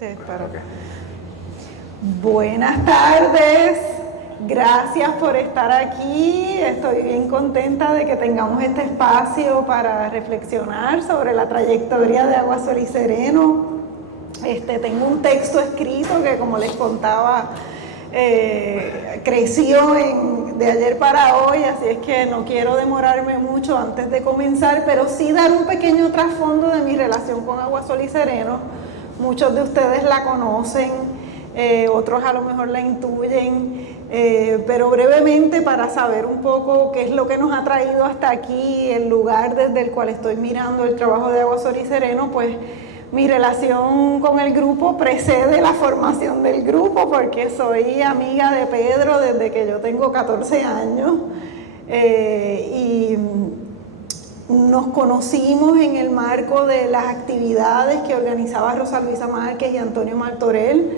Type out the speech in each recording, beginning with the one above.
Okay. Buenas tardes, gracias por estar aquí. Estoy bien contenta de que tengamos este espacio para reflexionar sobre la trayectoria de Agua Sol y Sereno. Tengo un texto escrito que, como les contaba, creció de ayer para hoy, así es que no quiero demorarme mucho antes de comenzar, pero sí dar un pequeño trasfondo de mi relación con Agua Sol y Sereno. Muchos de ustedes la conocen, otros a lo mejor la intuyen, pero brevemente para saber un poco qué es lo que nos ha traído hasta aquí, el lugar desde el cual estoy mirando el trabajo de Agua Sol y Sereno, pues mi relación con el grupo precede la formación del grupo, porque soy amiga de Pedro desde que yo tengo 14 años y nos conocimos en el marco de las actividades que organizaba Rosa Luisa Márquez y Antonio Martorell.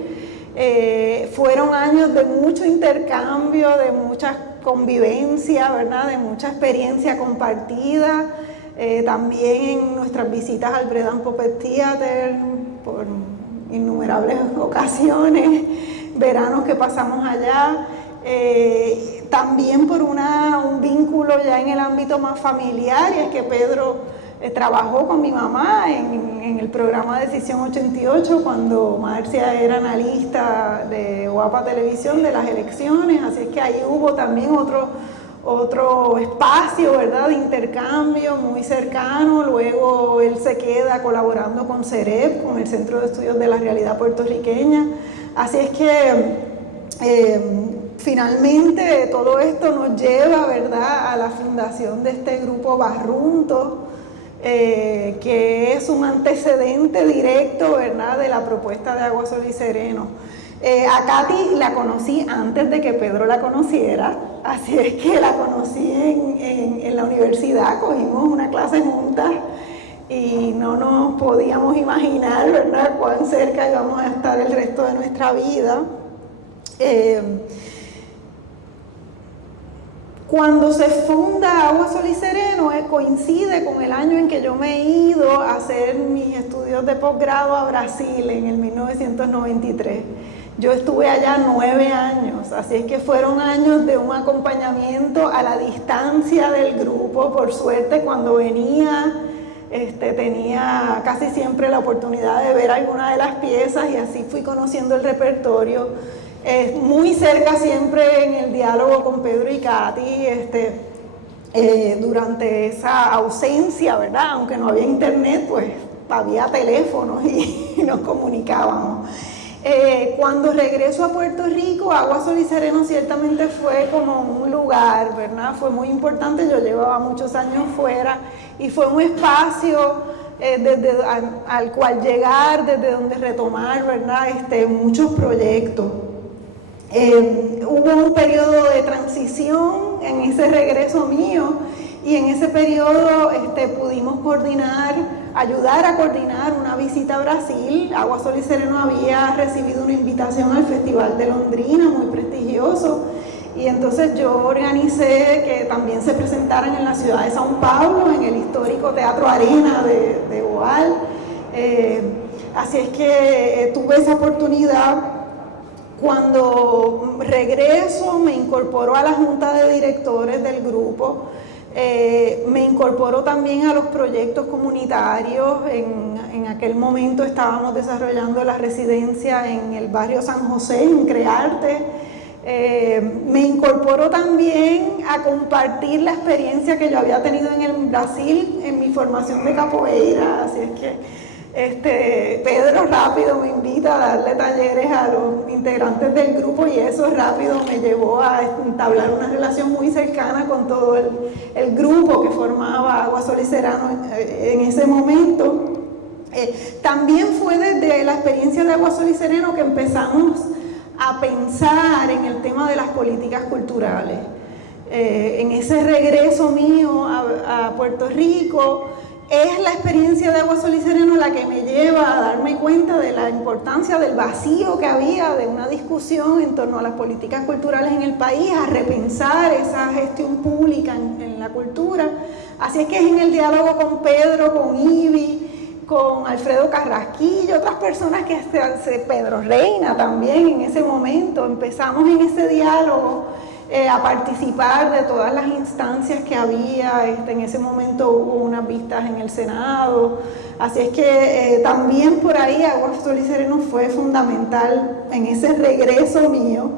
Fueron años de mucho intercambio, de mucha convivencia, ¿verdad? De mucha experiencia compartida. También en nuestras visitas al Bredan Puppet Theater, por innumerables ocasiones, veranos que pasamos allá, también por un vínculo ya en el ámbito más familiar, y es que Pedro trabajó con mi mamá en el programa Decisión 88, cuando Marcia era analista de OAPA Televisión de las elecciones, así es que ahí hubo también otro espacio, ¿verdad?, de intercambio muy cercano. Luego él se queda colaborando con CEREP, con el Centro de Estudios de la Realidad Puertorriqueña. Así es que finalmente todo esto nos lleva, ¿verdad?, a la fundación de este grupo Barrunto, que es un antecedente directo, ¿verdad?, de la propuesta de Agua Sol y Sereno. A Katy la conocí antes de que Pedro la conociera, así es que la conocí en la universidad, cogimos una clase juntas y no nos podíamos imaginar, ¿verdad?, cuán cerca íbamos a estar el resto de nuestra vida. Cuando se funda Agua Sol y Sereno, coincide con el año en que yo me he ido a hacer mis estudios de posgrado a Brasil en el 1993. Yo estuve allá 9 años, así es que fueron años de un acompañamiento a la distancia del grupo. Por suerte, cuando venía, tenía casi siempre la oportunidad de ver alguna de las piezas y así fui conociendo el repertorio. Muy cerca siempre en el diálogo con Pedro y Katy, durante esa ausencia, ¿verdad? Aunque no había internet, pues había teléfonos y nos comunicábamos. Cuando regreso a Puerto Rico, Agua Sol y Sereno ciertamente fue como un lugar, ¿verdad? Fue muy importante, yo llevaba muchos años fuera y fue un espacio al cual llegar, desde donde retomar, ¿verdad?, muchos proyectos. Hubo un periodo de transición en ese regreso mío y en ese periodo pudimos ayudar a coordinar una visita a Brasil. Agua Sol y Sereno había recibido una invitación al Festival de Londrina, muy prestigioso, y entonces yo organicé que también se presentaran en la ciudad de São Paulo, en el histórico Teatro Arena de Boal. Así es que tuve esa oportunidad. Cuando regreso me incorporo a la junta de directores del grupo, me incorporo también a los proyectos comunitarios. En aquel momento estábamos desarrollando la residencia en el barrio San José, en Crearte. Me incorporo también a compartir la experiencia que yo había tenido en el Brasil en mi formación de capoeira, así es que Pedro rápido me invita a darle talleres a los integrantes del grupo y eso rápido me llevó a entablar una relación muy cercana con todo el grupo que formaba Agua Sol y Sereno en ese momento. También fue desde la experiencia de Agua Sol y Sereno que empezamos a pensar en el tema de las políticas culturales. En ese regreso mío a Puerto Rico, es la experiencia de Agua Sol y Sereno la que me lleva a darme cuenta de la importancia del vacío que había de una discusión en torno a las políticas culturales en el país, a repensar esa gestión pública en la cultura. Así es que es en el diálogo con Pedro, con Ivy, con Alfredo Carrasquillo, otras personas que Pedro Reina también en ese momento. Empezamos en ese diálogo a participar de todas las instancias que había. En ese momento hubo unas vistas en el Senado, así es que también por ahí Agua, Sol y Sereno fue fundamental en ese regreso mío.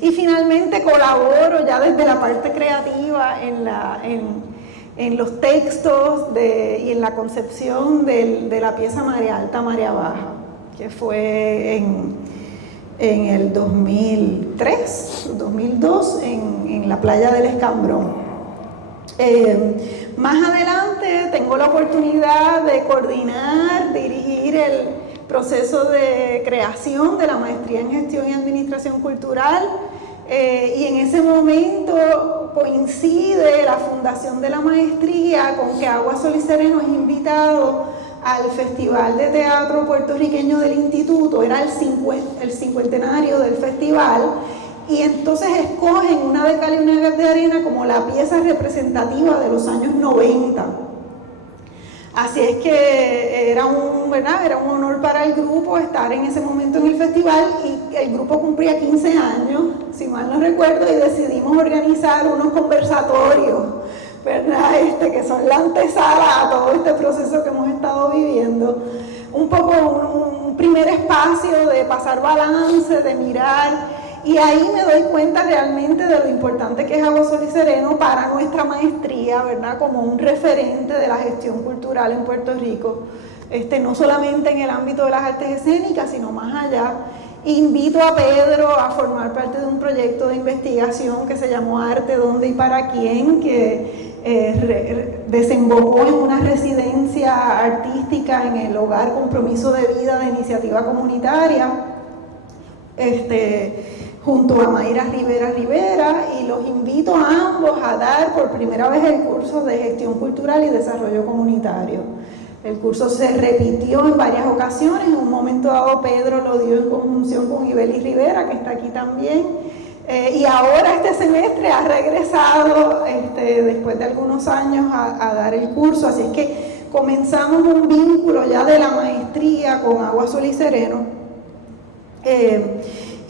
Y finalmente colaboro ya desde la parte creativa en los textos y en la concepción de la pieza Marea Alta, Marea Baja, que fue en el 2003, 2002, en la playa del Escambrón. Más adelante tengo la oportunidad de coordinar, dirigir el proceso de creación de la maestría en Gestión y Administración Cultural, y en ese momento coincide la fundación de la maestría con que Agua, Sol y Sereno es invitado al Festival de Teatro Puertorriqueño del Instituto. Era el cincuentenario del festival, y entonces escogen Una de Cal y Una de Arena como la pieza representativa de los años 90. Así es que era un honor para el grupo estar en ese momento en el festival, y el grupo cumplía 15 años, si mal no recuerdo, y decidimos organizar unos conversatorios, ¿verdad? Que son la antesala a todo este proceso que hemos estado viviendo. Un poco un primer espacio de pasar balance, de mirar, y ahí me doy cuenta realmente de lo importante que es Agua, Sol y Sereno para nuestra maestría, ¿verdad? Como un referente de la gestión cultural en Puerto Rico, no solamente en el ámbito de las artes escénicas, sino más allá. Invito a Pedro a formar parte de un proyecto de investigación que se llamó Arte, ¿Dónde y para quién?, que desembocó en una residencia artística en el Hogar Compromiso de Vida de Iniciativa Comunitaria, junto a Mayra Rivera, y los invito a ambos a dar por primera vez el curso de Gestión Cultural y Desarrollo Comunitario. El curso se repitió en varias ocasiones. En un momento dado Pedro lo dio en conjunción con Ibeli Rivera, que está aquí también, y ahora este semestre ha regresado después de algunos años a dar el curso. Así es que comenzamos un vínculo ya de la maestría con Agua, Sol y Sereno.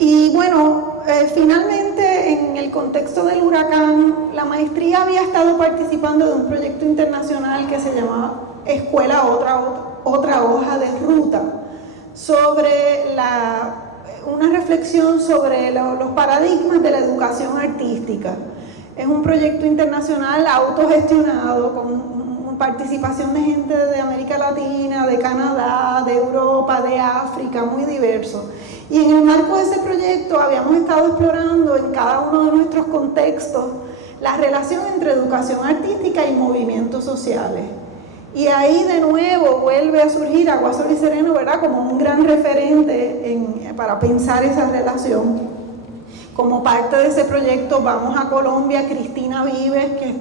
Y bueno, finalmente en el contexto del huracán, la maestría había estado participando de un proyecto internacional que se llamaba Escuela Otra Hoja de Ruta, sobre una reflexión sobre los paradigmas de la educación artística. Es un proyecto internacional autogestionado con participación de gente de América Latina, de Canadá, de Europa, de África, muy diverso. Y en el marco de ese proyecto habíamos estado explorando en cada uno de nuestros contextos la relación entre educación artística y movimientos sociales. Y ahí de nuevo vuelve a surgir Agua, Sol y Sereno, ¿verdad?, como un gran referente para pensar esa relación. Como parte de ese proyecto vamos a Colombia. Cristina Vives, que es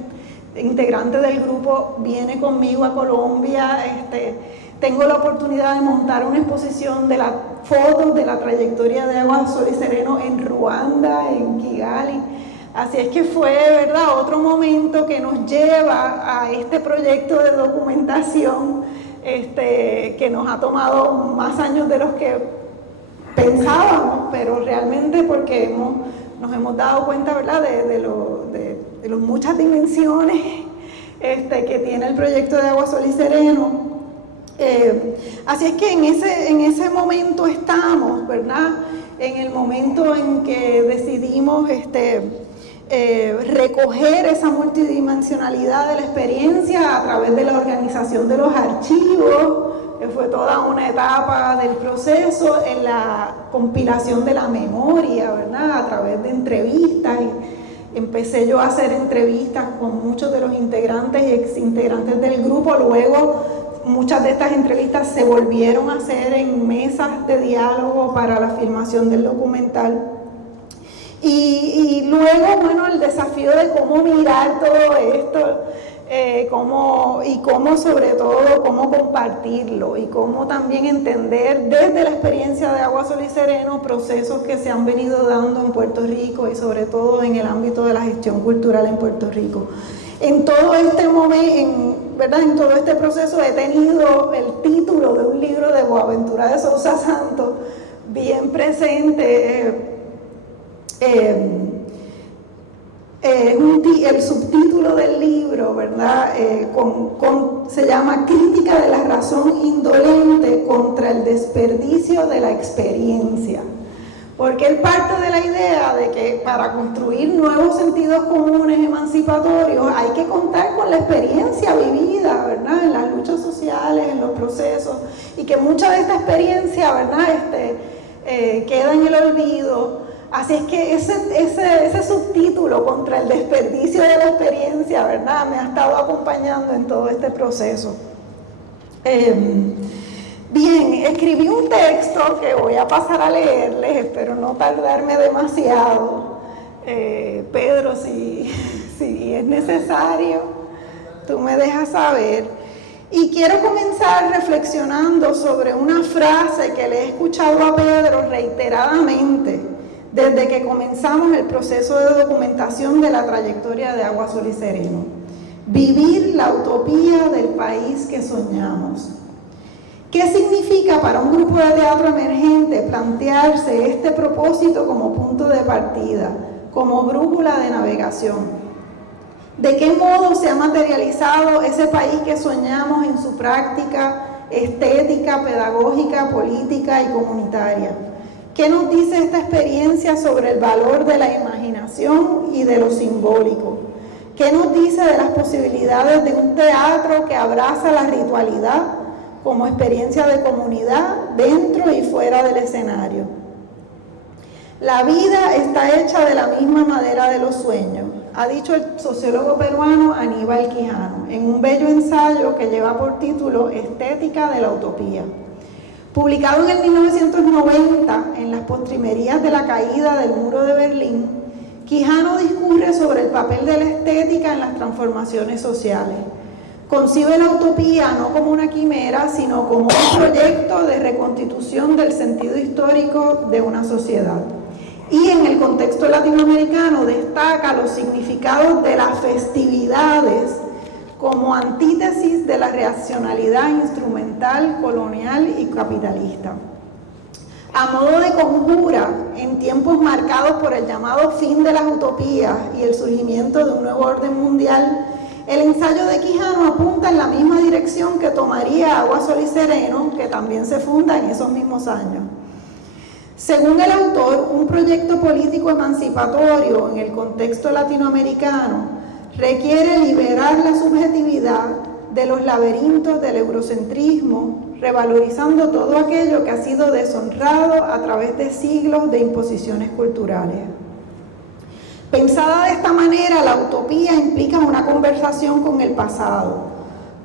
integrante del grupo, viene conmigo a Colombia. Tengo la oportunidad de montar una exposición de las fotos de la trayectoria de Agua, Sol y Sereno en Ruanda, en Kigali. Así es que fue, ¿verdad?, otro momento que nos lleva a este proyecto de documentación, que nos ha tomado más años de los que pensábamos, pero realmente porque nos hemos dado cuenta, ¿verdad?, de las muchas dimensiones que tiene el proyecto de Agua, Sol y Sereno. Así es que en ese momento estamos, ¿verdad?, en el momento en que decidimos recoger esa multidimensionalidad de la experiencia a través de la organización de los archivos, que fue toda una etapa del proceso, en la compilación de la memoria, ¿verdad?, a través de entrevistas. Y empecé yo a hacer entrevistas con muchos de los integrantes y exintegrantes del grupo. Luego muchas de estas entrevistas se volvieron a hacer en mesas de diálogo para la filmación del documental. Y luego, bueno, el desafío de cómo mirar todo esto, cómo sobre todo, cómo compartirlo, y cómo también entender desde la experiencia de Agua, Sol y Sereno procesos que se han venido dando en Puerto Rico y sobre todo en el ámbito de la gestión cultural en Puerto Rico. En todo este momento, ¿verdad? En todo este proceso he tenido el título de un libro de Boaventura de Sousa Santos bien presente. El subtítulo del libro, ¿verdad? Se llama Crítica de la razón indolente contra el desperdicio de la experiencia. Porque él parte de la idea de que para construir nuevos sentidos comunes emancipatorios hay que contar con la experiencia vivida, ¿verdad? En las luchas sociales, en los procesos, y que mucha de esta experiencia, ¿verdad? Queda en el olvido. Así es que ese subtítulo contra el desperdicio de la experiencia, ¿verdad?, me ha estado acompañando en todo este proceso. Bien, escribí un texto que voy a pasar a leerles, espero no tardarme demasiado. Pedro, si es necesario, tú me dejas saber. Y quiero comenzar reflexionando sobre una frase que le he escuchado a Pedro reiteradamente desde que comenzamos el proceso de documentación de la trayectoria de Agua, Sol y Sereno. Vivir la utopía del país que soñamos. ¿Qué significa para un grupo de teatro emergente plantearse este propósito como punto de partida, como brújula de navegación? ¿De qué modo se ha materializado ese país que soñamos en su práctica estética, pedagógica, política y comunitaria? ¿Qué nos dice esta experiencia sobre el valor de la imaginación y de lo simbólico? ¿Qué nos dice de las posibilidades de un teatro que abraza la ritualidad como experiencia de comunidad dentro y fuera del escenario? La vida está hecha de la misma madera de los sueños, ha dicho el sociólogo peruano Aníbal Quijano, en un bello ensayo que lleva por título Estética de la Utopía. Publicado en el 1990, en las postrimerías de la caída del muro de Berlín, Quijano discurre sobre el papel de la estética en las transformaciones sociales. Concibe la utopía no como una quimera, sino como un proyecto de reconstitución del sentido histórico de una sociedad. Y en el contexto latinoamericano destaca los significados de las festividades como antítesis de la reaccionalidad instrumental, colonial y capitalista. A modo de conjura, en tiempos marcados por el llamado fin de las utopías y el surgimiento de un nuevo orden mundial, el ensayo de Quijano apunta en la misma dirección que tomaría Agua, Sol y Sereno, que también se funda en esos mismos años. Según el autor, un proyecto político emancipatorio en el contexto latinoamericano requiere liberar la subjetividad de los laberintos del eurocentrismo, revalorizando todo aquello que ha sido deshonrado a través de siglos de imposiciones culturales. Pensada de esta manera, la utopía implica una conversación con el pasado.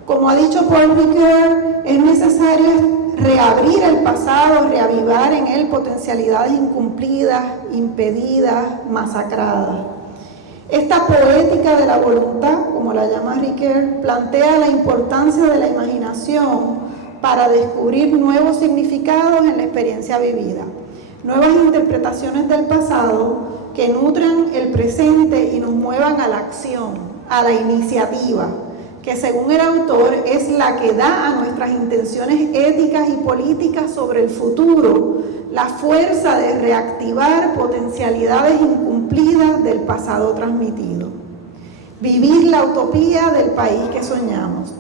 Como ha dicho Paul Ricoeur, es necesario reabrir el pasado, reavivar en él potencialidades incumplidas, impedidas, masacradas. Esta poética de la voluntad, como la llama Ricoeur, plantea la importancia de la imaginación para descubrir nuevos significados en la experiencia vivida, nuevas interpretaciones del pasado que nutran el presente y nos muevan a la acción, a la iniciativa, que según el autor es la que da a nuestras intenciones éticas y políticas sobre el futuro la fuerza de reactivar potencialidades incumplidas del pasado transmitido. Vivir la utopía del país que soñamos.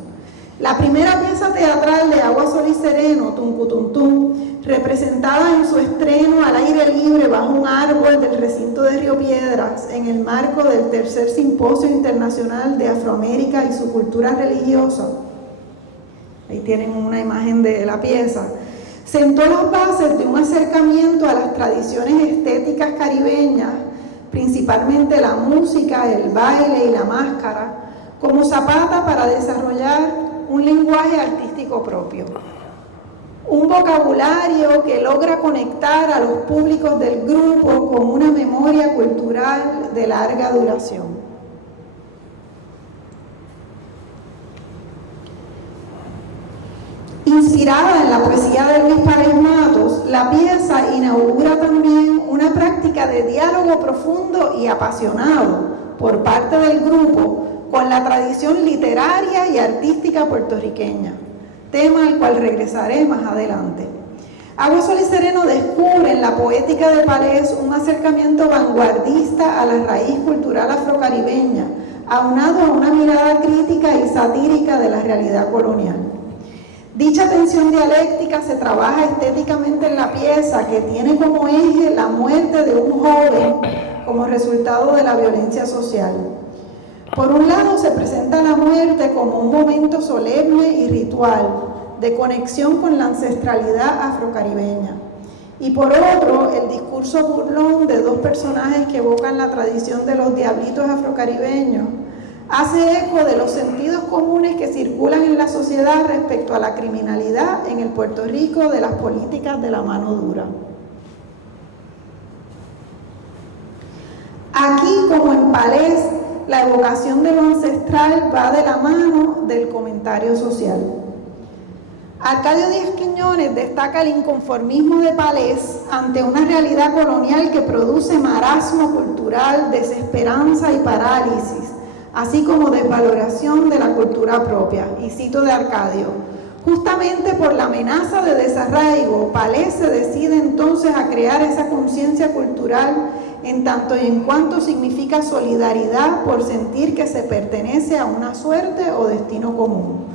La primera pieza teatral de Agua, Sol y Sereno, Tuncutuntum, representada en su estreno al aire libre bajo un árbol del recinto de Río Piedras, en el marco del tercer Simposio Internacional de Afroamérica y su Cultura Religiosa. Ahí tienen una imagen de la pieza. Sentó las bases de un acercamiento a las tradiciones estéticas caribeñas, principalmente la música, el baile y la máscara, como zapata para desarrollar un lenguaje artístico propio. Un vocabulario que logra conectar a los públicos del grupo con una memoria cultural de larga duración. Inspirada en la poesía de Luis Párez Matos, la pieza inaugura también una práctica de diálogo profundo y apasionado por parte del grupo con la tradición literaria y artística puertorriqueña, tema al cual regresaré más adelante. Agua, Sol y Sereno descubre en la poética de Palés un acercamiento vanguardista a la raíz cultural afrocaribeña, aunado a una mirada crítica y satírica de la realidad colonial. Dicha tensión dialéctica se trabaja estéticamente en la pieza, que tiene como eje la muerte de un joven como resultado de la violencia social. Por un lado, se presenta la muerte como un momento solemne y ritual de conexión con la ancestralidad afrocaribeña. Y por otro, el discurso burlón de dos personajes que evocan la tradición de los diablitos afrocaribeños hace eco de los sentidos comunes que circulan en la sociedad respecto a la criminalidad en el Puerto Rico de las políticas de la mano dura. Aquí, como en Palés, la evocación de lo ancestral va de la mano del comentario social. Arcadio Díaz Quiñones destaca el inconformismo de Palés ante una realidad colonial que produce marasmo cultural, desesperanza y parálisis, así como desvaloración de la cultura propia. Y cito de Arcadio: justamente por la amenaza de desarraigo, Palés se decide entonces a crear esa conciencia cultural en tanto y en cuanto significa solidaridad por sentir que se pertenece a una suerte o destino común.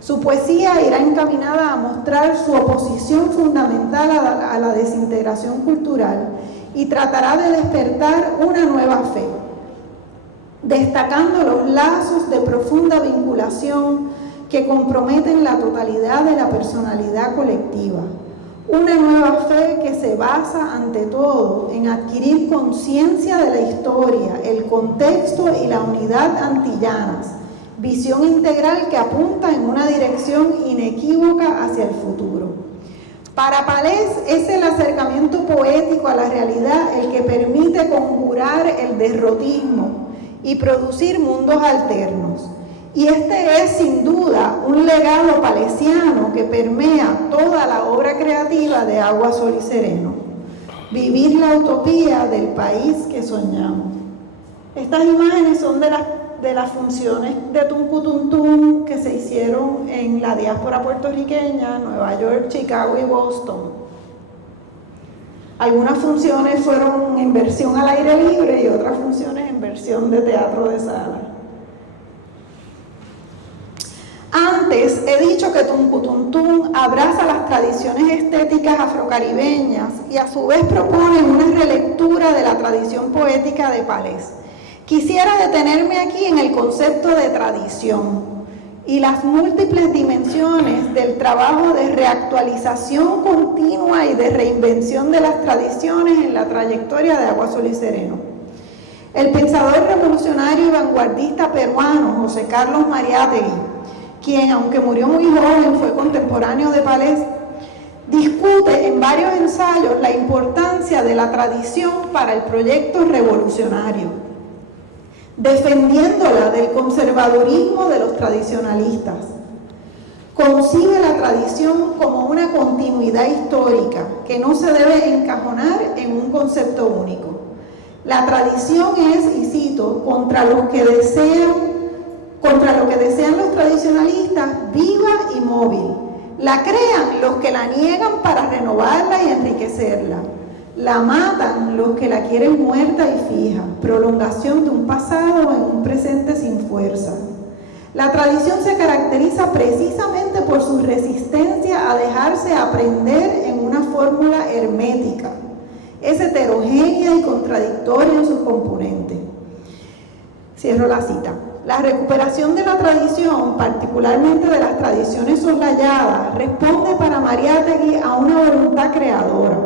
Su poesía irá encaminada a mostrar su oposición fundamental a la desintegración cultural y tratará de despertar una nueva fe, destacando los lazos de profunda vinculación que comprometen la totalidad de la personalidad colectiva. Una nueva fe que se basa ante todo en adquirir conciencia de la historia, el contexto y la unidad antillanas, visión integral que apunta en una dirección inequívoca hacia el futuro. Para Palés es el acercamiento poético a la realidad el que permite conjurar el derrotismo y producir mundos alternos. Y este es sin duda un legado palesiano que permea toda la obra creativa de Agua, Sol y Sereno. Vivir la utopía del país que soñamos. Estas imágenes son de las funciones de Tuncutuntum que se hicieron en la diáspora puertorriqueña, Nueva York, Chicago y Boston. Algunas funciones fueron en versión al aire libre y otras funciones en versión de teatro de sala. Antes he dicho que Tuncutuntum abraza las tradiciones estéticas afrocaribeñas y a su vez propone una relectura de la tradición poética de Palés. Quisiera detenerme aquí en el concepto de tradición y las múltiples dimensiones del trabajo de reactualización continua y de reinvención de las tradiciones en la trayectoria de Agua, Sol y Sereno. El pensador revolucionario y vanguardista peruano José Carlos Mariátegui, quien, aunque murió muy joven, fue contemporáneo de Palés, discute en varios ensayos la importancia de la tradición para el proyecto revolucionario, defendiéndola del conservadurismo de los tradicionalistas. Concibe la tradición como una continuidad histórica que no se debe encajonar en un concepto único. La tradición es, y cito, contra lo que desean los tradicionalistas, viva y móvil. La crean los que la niegan para renovarla y enriquecerla. La matan los que la quieren muerta y fija, prolongación de un pasado en un presente sin fuerza. La tradición se caracteriza precisamente por su resistencia a dejarse aprender en una fórmula hermética. Es heterogénea y contradictoria en sus componentes. Cierro la cita. La recuperación de la tradición, particularmente de las tradiciones soslayadas, responde para Mariátegui a una voluntad creadora.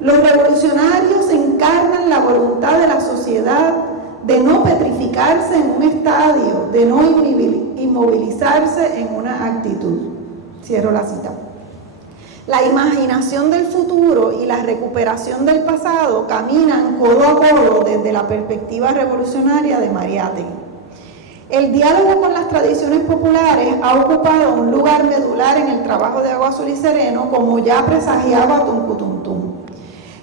Los revolucionarios encarnan la voluntad de la sociedad de no petrificarse en un estadio, de no inmovilizarse en una actitud. Cierro la cita. La imaginación del futuro y la recuperación del pasado caminan codo a codo desde la perspectiva revolucionaria de Mariátegui. El diálogo con las tradiciones populares ha ocupado un lugar medular en el trabajo de Agua, Sol y Sereno, como ya presagiaba Tuncutuntum.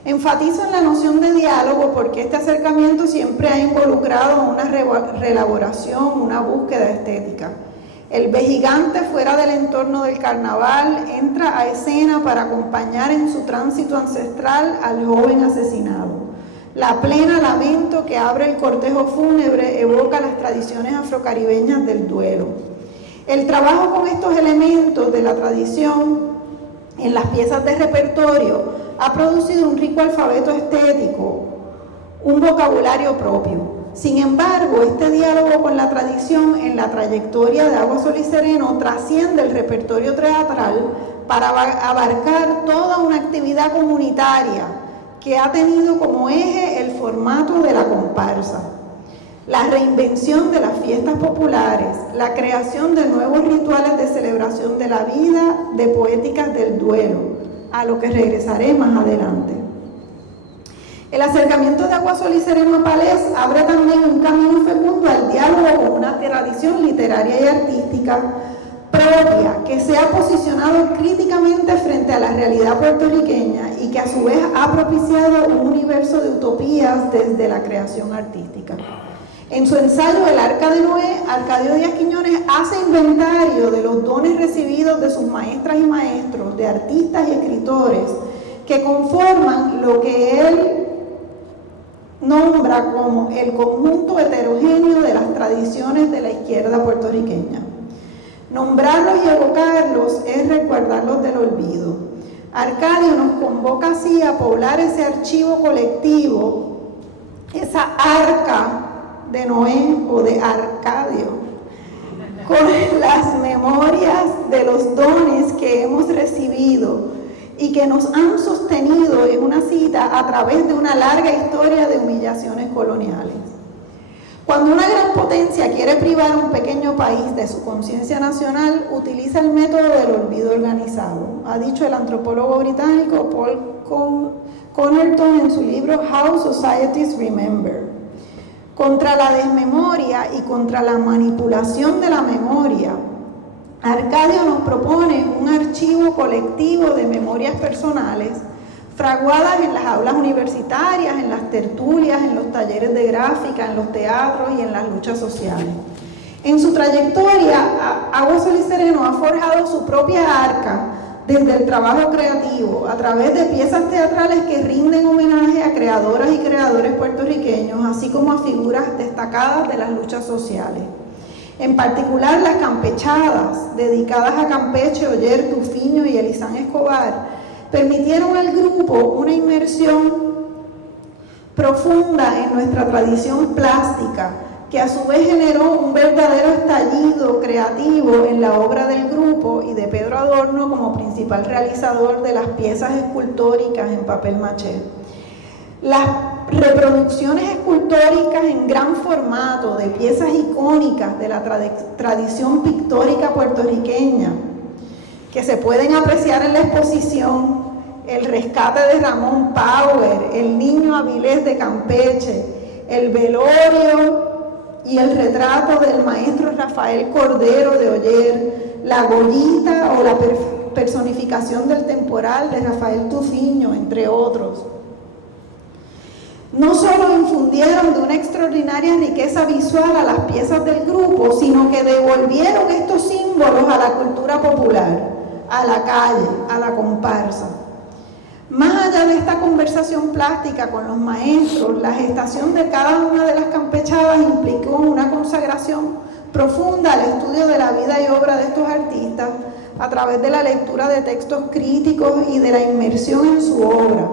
Enfatizo en la noción de diálogo porque este acercamiento siempre ha involucrado una reelaboración, una búsqueda estética. El vejigante fuera del entorno del carnaval entra a escena para acompañar en su tránsito ancestral al joven asesinado. La plena lamento que abre el cortejo fúnebre evoca las tradiciones afrocaribeñas del duelo. El trabajo con estos elementos de la tradición en las piezas de repertorio ha producido un rico alfabeto estético, un vocabulario propio. Sin embargo, este diálogo con la tradición en la trayectoria de Agua, Sol y Sereno trasciende el repertorio teatral para abarcar toda una actividad comunitaria que ha tenido como eje el formato de la comparsa, la reinvención de las fiestas populares, la creación de nuevos rituales de celebración de la vida, de poéticas del duelo, a lo que regresaré más adelante. El acercamiento de Agua, Sol y Sereno a Palés abre también un camino fecundo al diálogo con una tradición literaria y artística propia que se ha posicionado críticamente frente a la realidad puertorriqueña y que a su vez ha propiciado un universo de utopías desde la creación artística. En su ensayo El Arca de Noé, Arcadio Díaz Quiñones hace inventario de los dones recibidos de sus maestras y maestros, de artistas y escritores, que conforman lo que él nombra como el conjunto heterogéneo de las tradiciones de la izquierda puertorriqueña. Nombrarlos y evocarlos es recordarlos del olvido. Arcadio nos convoca así a poblar ese archivo colectivo, esa arca de Noé o de Arcadio, con las memorias de los dones que hemos recibido y que nos han sostenido en una cita a través de una larga historia de humillaciones coloniales. Cuando una gran potencia quiere privar a un pequeño país de su conciencia nacional, utiliza el método del olvido organizado, ha dicho el antropólogo británico Paul Connerton en su libro How Societies Remember. Contra la desmemoria y contra la manipulación de la memoria, Arcadio nos propone un archivo colectivo de memorias personales fraguadas en las aulas universitarias, en las tertulias, en los talleres de gráfica, en los teatros y en las luchas sociales. En su trayectoria, Agua, Sol y Sereno ha forjado su propia arca desde el trabajo creativo, a través de piezas teatrales que rinden homenaje a creadoras y creadores puertorriqueños, así como a figuras destacadas de las luchas sociales. En particular, las campechadas, dedicadas a Campeche, Oyer, Tufiño y Elizán Escobar, permitieron al grupo una inmersión profunda en nuestra tradición plástica, que a su vez generó un verdadero estallido creativo en la obra del grupo y de Pedro Adorno como principal realizador de las piezas escultóricas en papel maché. Las reproducciones escultóricas en gran formato de piezas icónicas de la tradición pictórica puertorriqueña, que se pueden apreciar en la exposición, el rescate de Ramón Power, el niño Avilés de Campeche, el velorio y el retrato del maestro Rafael Cordero de Oyer, la Goyita o la personificación del temporal de Rafael Tufiño, entre otros. No solo infundieron de una extraordinaria riqueza visual a las piezas del grupo, sino que devolvieron estos símbolos a la cultura popular, a la calle, a la comparsa. Más allá de esta conversación plástica con los maestros, la gestación de cada una de las campechadas implicó una consagración profunda al estudio de la vida y obra de estos artistas a través de la lectura de textos críticos y de la inmersión en su obra,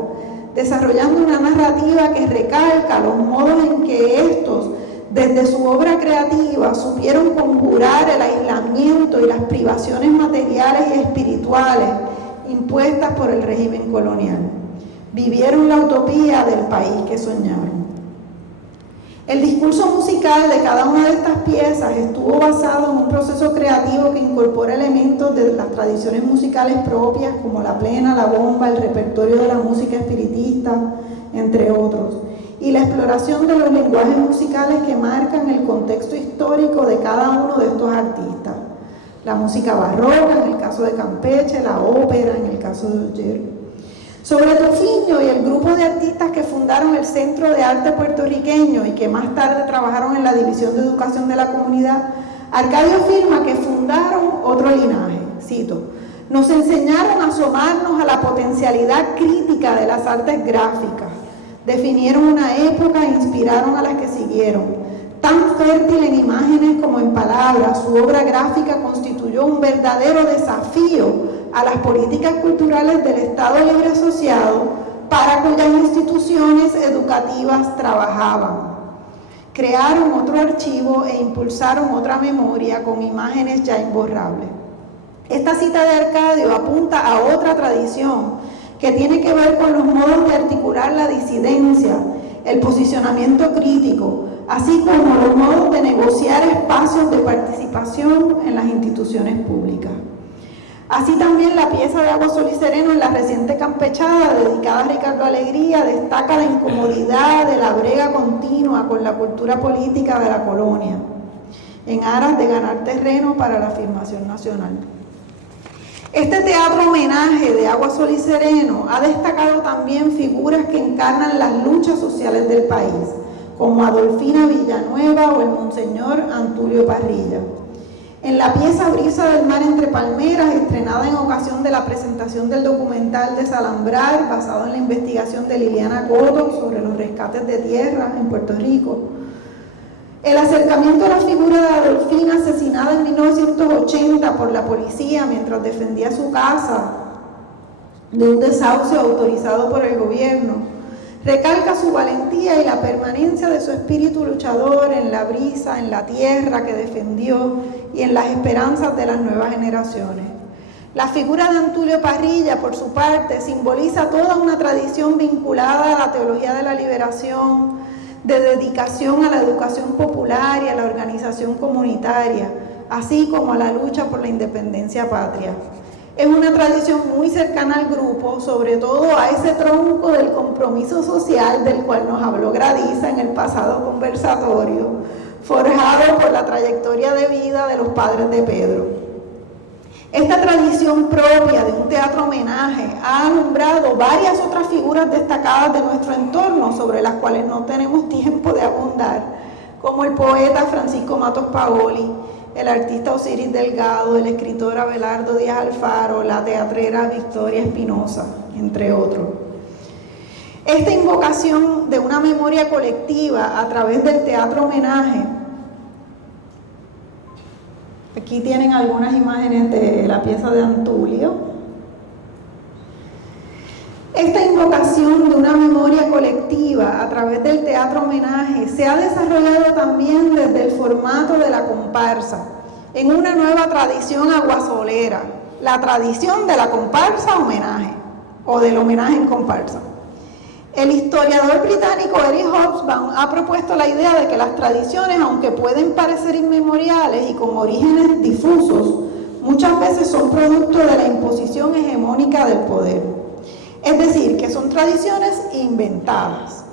desarrollando una narrativa que recalca los modos en que estos, desde su obra creativa, supieron conjurar el aislamiento y las privaciones materiales y espirituales impuestas por el régimen colonial. Vivieron la utopía del país que soñaron. El discurso musical de cada una de estas piezas estuvo basado en un proceso creativo que incorpora elementos de las tradiciones musicales propias, como la plena, la bomba, el repertorio de la música espiritista, entre otros, y la exploración de los lenguajes musicales que marcan el contexto histórico de cada uno de estos artistas. La música barroca, en el caso de Campeche, la ópera, en el caso de Oyer. Sobre Tufiño y el grupo de el Centro de Arte Puertorriqueño y que más tarde trabajaron en la División de Educación de la Comunidad, Arcadio afirma que fundaron otro linaje, cito: nos enseñaron a asomarnos a la potencialidad crítica de las artes gráficas, definieron una época e inspiraron a las que siguieron. Tan fértil en imágenes como en palabras, su obra gráfica constituyó un verdadero desafío a las políticas culturales del Estado Libre Asociado para cuyas instituciones educativas trabajaban. Crearon otro archivo e impulsaron otra memoria con imágenes ya imborrables. Esta cita de Arcadio apunta a otra tradición que tiene que ver con los modos de articular la disidencia, el posicionamiento crítico, así como los modos de negociar espacios de participación en las instituciones públicas. Así también la pieza de Agua, Sol y Sereno en la reciente Campechada, dedicada a Ricardo Alegría, destaca la incomodidad de la brega continua con la cultura política de la colonia, en aras de ganar terreno para la afirmación nacional. Este teatro homenaje de Agua, Sol y Sereno ha destacado también figuras que encarnan las luchas sociales del país, como Adolfina Villanueva o el Monseñor Antulio Parrilla. En la pieza Brisa del Mar entre Palmeras, estrenada en ocasión de la presentación del documental Desalambrar, basado en la investigación de Liliana Coto sobre los rescates de tierra en Puerto Rico, el acercamiento a la figura de Adolfina, asesinada en 1980 por la policía mientras defendía su casa de un desahucio autorizado por el gobierno, recalca su valentía y la permanencia de su espíritu luchador en la brisa, en la tierra que defendió y en las esperanzas de las nuevas generaciones. La figura de Antulio Parrilla, por su parte, simboliza toda una tradición vinculada a la teología de la liberación, de dedicación a la educación popular y a la organización comunitaria, así como a la lucha por la independencia patria. Es una tradición muy cercana al grupo, sobre todo a ese tronco del compromiso social del cual nos habló Gradisa en el pasado conversatorio, forjado por la trayectoria de vida de los padres de Pedro. Esta tradición propia de un teatro homenaje ha alumbrado varias otras figuras destacadas de nuestro entorno, sobre las cuales no tenemos tiempo de abundar, como el poeta Francisco Matos Paoli, el artista Osiris Delgado, el escritor Abelardo Díaz Alfaro, la teatrera Victoria Espinosa, entre otros. Esta invocación de una memoria colectiva a través del teatro homenaje, aquí tienen algunas imágenes de la pieza de Antulio. Esta invocación de una memoria colectiva a través del teatro homenaje se ha desarrollado también desde el formato de la comparsa, en una nueva tradición aguasolera, la tradición de la comparsa homenaje, o del homenaje en comparsa. El historiador británico Eric Hobsbawm ha propuesto la idea de que las tradiciones, aunque pueden parecer inmemoriales y con orígenes difusos, muchas veces son producto de la imposición hegemónica del poder. Es decir, que son tradiciones inventadas.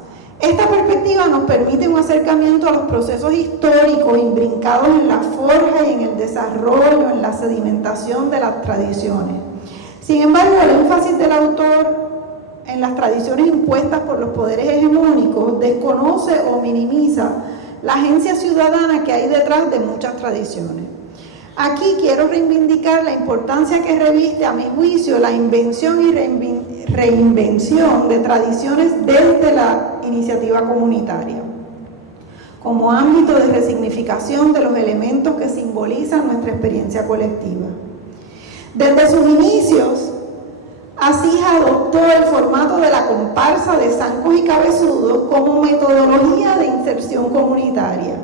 Esta perspectiva nos permite un acercamiento a los procesos históricos imbrincados en la forja y en el desarrollo, en la sedimentación de las tradiciones. Sin embargo, el énfasis del autor en las tradiciones impuestas por los poderes hegemónicos desconoce o minimiza la agencia ciudadana que hay detrás de muchas tradiciones. Aquí quiero reivindicar la importancia que reviste, a mi juicio, la invención y reinvención de tradiciones desde la iniciativa comunitaria, como ámbito de resignificación de los elementos que simbolizan nuestra experiencia colectiva. Desde sus inicios, Asís adoptó el formato de la comparsa de zancos y cabezudos como metodología de inserción comunitaria.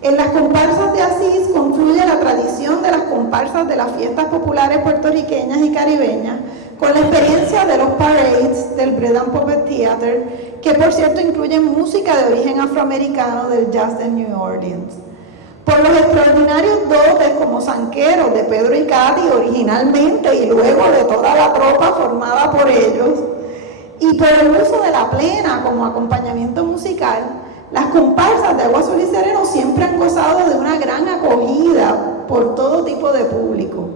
En las comparsas de Asís confluye la tradición de las comparsas de las fiestas populares puertorriqueñas y caribeñas con la experiencia de los parades del Bread and Puppet Theater, que por cierto incluyen música de origen afroamericano del jazz de New Orleans. Por los extraordinarios dotes como zanqueros de Pedro y Katy originalmente y luego de toda la tropa formada por ellos, y por el uso de la plena como acompañamiento musical, las comparsas de Agua, Sol y Sereno siempre han gozado de una gran acogida por todo tipo de público.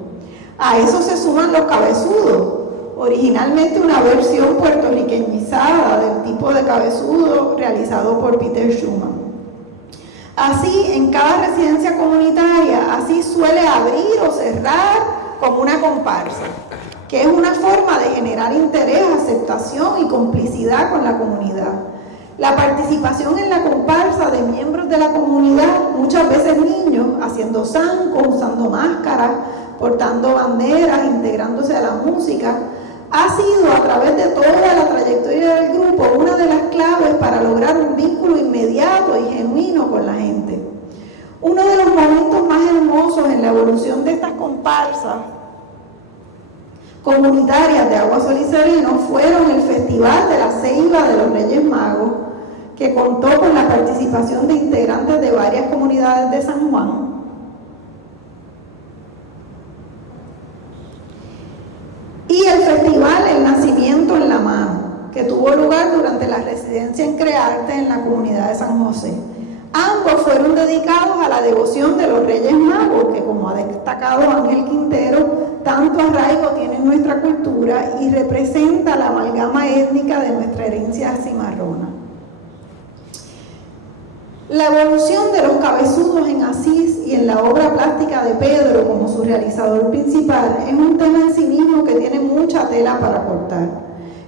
A eso se suman los cabezudos, originalmente una versión puertorriqueñizada del tipo de de cabezudo realizado por Peter Schumann. Así, en cada residencia comunitaria, así suele abrir o cerrar como una comparsa, que es una forma de generar interés, aceptación y complicidad con la comunidad. La participación en la comparsa de miembros de la comunidad, muchas veces niños, haciendo zancos, usando máscaras, portando banderas, integrándose a la música, ha sido a través de toda la trayectoria del grupo una de las claves para lograr un vínculo inmediato y genuino con la gente. Uno de los momentos más hermosos en la evolución de estas comparsas comunitarias de Agua Sol y Sereno fueron el Festival de la Ceiba de los Reyes Magos, que contó con la participación de integrantes de varias comunidades de San Juan. Y el festival El Nacimiento en la Mano, que tuvo lugar durante la residencia en Crearte en la comunidad de San José. Ambos fueron dedicados a la devoción de los Reyes Magos, que, como ha destacado Ángel Quintero, tanto arraigo tiene en nuestra cultura y representa la amalgama étnica de nuestra herencia cimarrona. La evolución de los cabezudos en Asís y en la obra plástica de Pedro como su realizador principal es un tema en sí mismo que tiene mucha tela para cortar.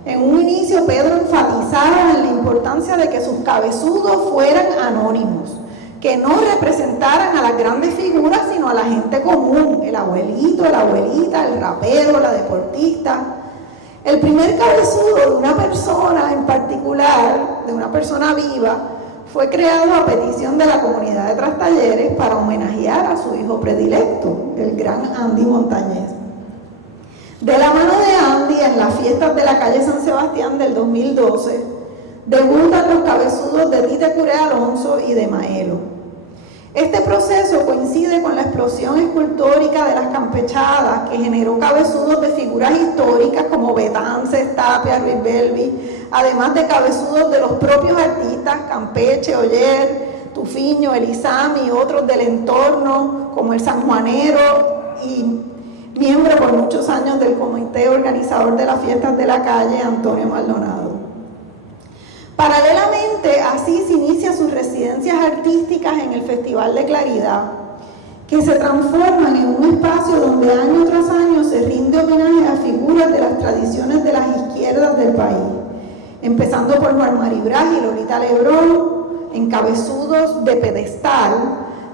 En un inicio, Pedro enfatizaba en la importancia de que sus cabezudos fueran anónimos, que no representaran a las grandes figuras, sino a la gente común, el abuelito, la abuelita, el rapero, la deportista. El primer cabezudo de una persona en particular, de una persona viva, fue creado a petición de la comunidad de Trastalleres para homenajear a su hijo predilecto, el gran Andy Montañez. De la mano de Andy, en las fiestas de la calle San Sebastián del 2012, debutan los cabezudos de Tite Curé Alonso y de Maelo. Este proceso coincide con la explosión escultórica de las campechadas, que generó cabezudos de figuras históricas como Betances, Tapia, Ruiz Belvi, además de cabezudos de los propios artistas, Campeche, Oller, Tufiño, Elizami y otros del entorno, como el sanjuanero y miembro por muchos años del comité organizador de las fiestas de la calle, Antonio Maldonado. Paralelamente, Asís inicia sus residencias artísticas en el Festival de Claridad, que se transforman en un espacio donde año tras año se rinde homenaje a figuras de las tradiciones de las izquierdas del país, empezando por Juan Mari Brás y Lolita Lebrón, en cabezudos de pedestal,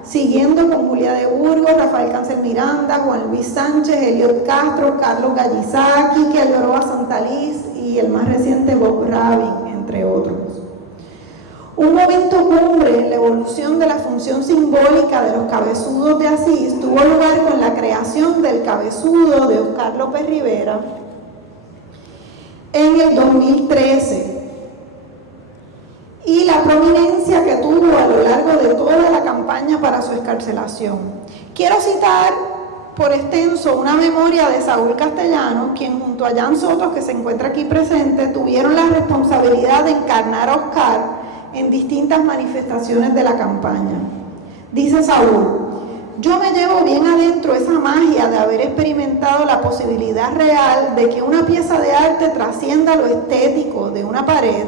siguiendo con Julia de Burgos, Rafael Cáncer Miranda, Juan Luis Sánchez, Eliot Castro, Carlos Gallizá, Quique Ayoroa Santaliz y el más reciente Bob Rabin, entre otros. Un momento cumbre en la evolución de la función simbólica de los cabezudos de Asís tuvo lugar con la creación del cabezudo de Oscar López Rivera en el 2013 y la prominencia que tuvo a lo largo de toda la campaña para su excarcelación. Quiero citar por extenso una memoria de Saúl Castellano, quien junto a Jan Sotos, que se encuentra aquí presente, tuvieron la responsabilidad de encarnar a Oscar en distintas manifestaciones de la campaña. Dice Saúl: yo me llevo bien adentro esa magia de haber experimentado la posibilidad real de que una pieza de arte trascienda lo estético de una pared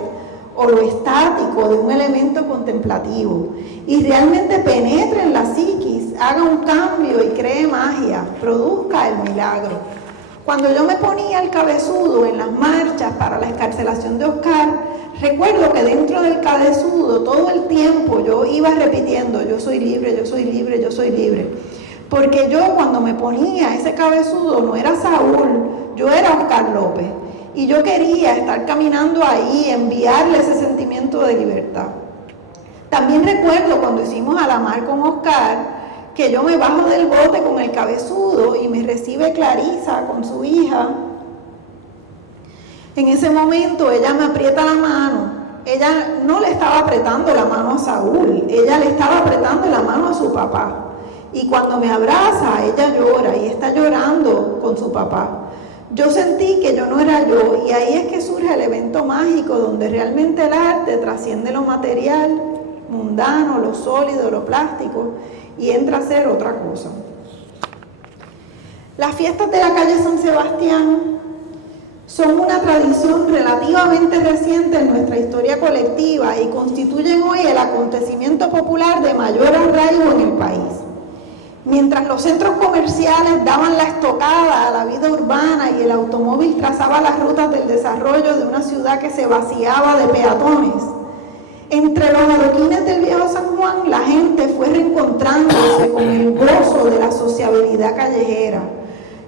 o lo estático de un elemento contemplativo y realmente penetre en la psiquis, haga un cambio y cree magia, produzca el milagro. Cuando yo me ponía el cabezudo en las marchas para la excarcelación de Oscar, recuerdo que dentro del cabezudo todo el tiempo yo iba repitiendo: yo soy libre, yo soy libre, yo soy libre. Porque yo, cuando me ponía ese cabezudo, no era Saúl, yo era Oscar López. Y yo quería estar caminando ahí, enviarle ese sentimiento de libertad. También recuerdo cuando hicimos a la mar con Oscar, que yo me bajo del bote con el cabezudo y me recibe Clarisa con su hija. En ese momento ella me aprieta la mano. Ella no le estaba apretando la mano a Saúl, ella le estaba apretando la mano a su papá. Y cuando me abraza, ella llora y está llorando con su papá. Yo sentí que yo no era yo, y ahí es que surge el evento mágico donde realmente el arte trasciende lo material, mundano, lo sólido, lo plástico, y entra a ser otra cosa. Las fiestas de la calle San Sebastián son una tradición relativamente reciente en nuestra historia colectiva y constituyen hoy el acontecimiento popular de mayor arraigo en el país. Mientras los centros comerciales daban la estocada a la vida urbana y el automóvil trazaba las rutas del desarrollo de una ciudad que se vaciaba de peatones, entre los adoquines del viejo San Juan la gente fue reencontrándose con el gozo de la sociabilidad callejera,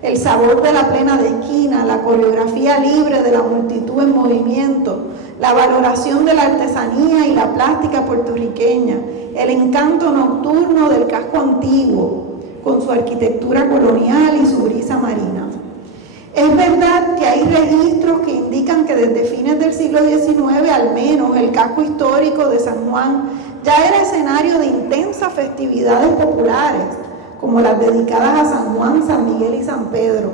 el sabor de la plena de esquina, la coreografía libre de la multitud en movimiento, la valoración de la artesanía y la plástica puertorriqueña, el encanto nocturno del casco antiguo, con su arquitectura colonial y su brisa marina. Es verdad que hay registros que indican que desde fines del siglo XIX, al menos, el casco histórico de San Juan ya era escenario de intensas festividades populares, como las dedicadas a San Juan, San Miguel y San Pedro.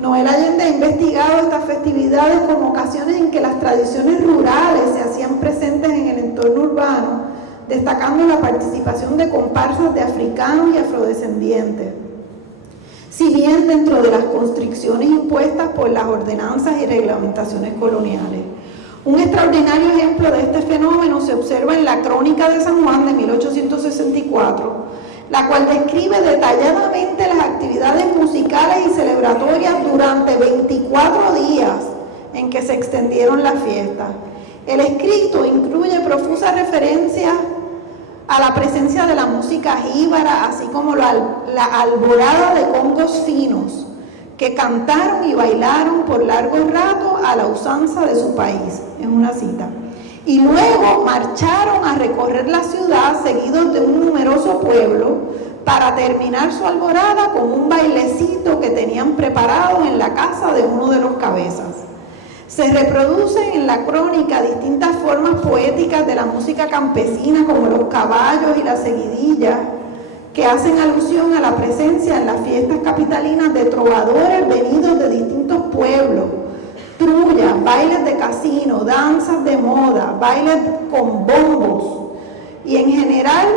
Noel Allende ha investigado estas festividades como ocasiones en que las tradiciones rurales se hacían presentes en el entorno urbano, destacando la participación de comparsas de africanos y afrodescendientes. Si bien dentro de las constricciones impuestas por las ordenanzas y reglamentaciones coloniales. Un extraordinario ejemplo de este fenómeno se observa en la Crónica de San Juan de 1864, la cual describe detalladamente las actividades musicales y celebratorias durante 24 días en que se extendieron las fiestas. El escrito incluye profusas referencias a la presencia de la música jíbara, así como la alborada de congos finos, que cantaron y bailaron por largo rato a la usanza de su país, en una cita. Y luego marcharon a recorrer la ciudad seguidos de un numeroso pueblo para terminar su alborada con un bailecito que tenían preparado en la casa de uno de los cabezas. Se reproducen en la crónica distintas formas poéticas de la música campesina, como los caballos y las seguidillas, que hacen alusión a la presencia en las fiestas capitalinas de trovadores venidos de distintos pueblos, trullas, bailes de casino, danzas de moda, bailes con bombos, y en general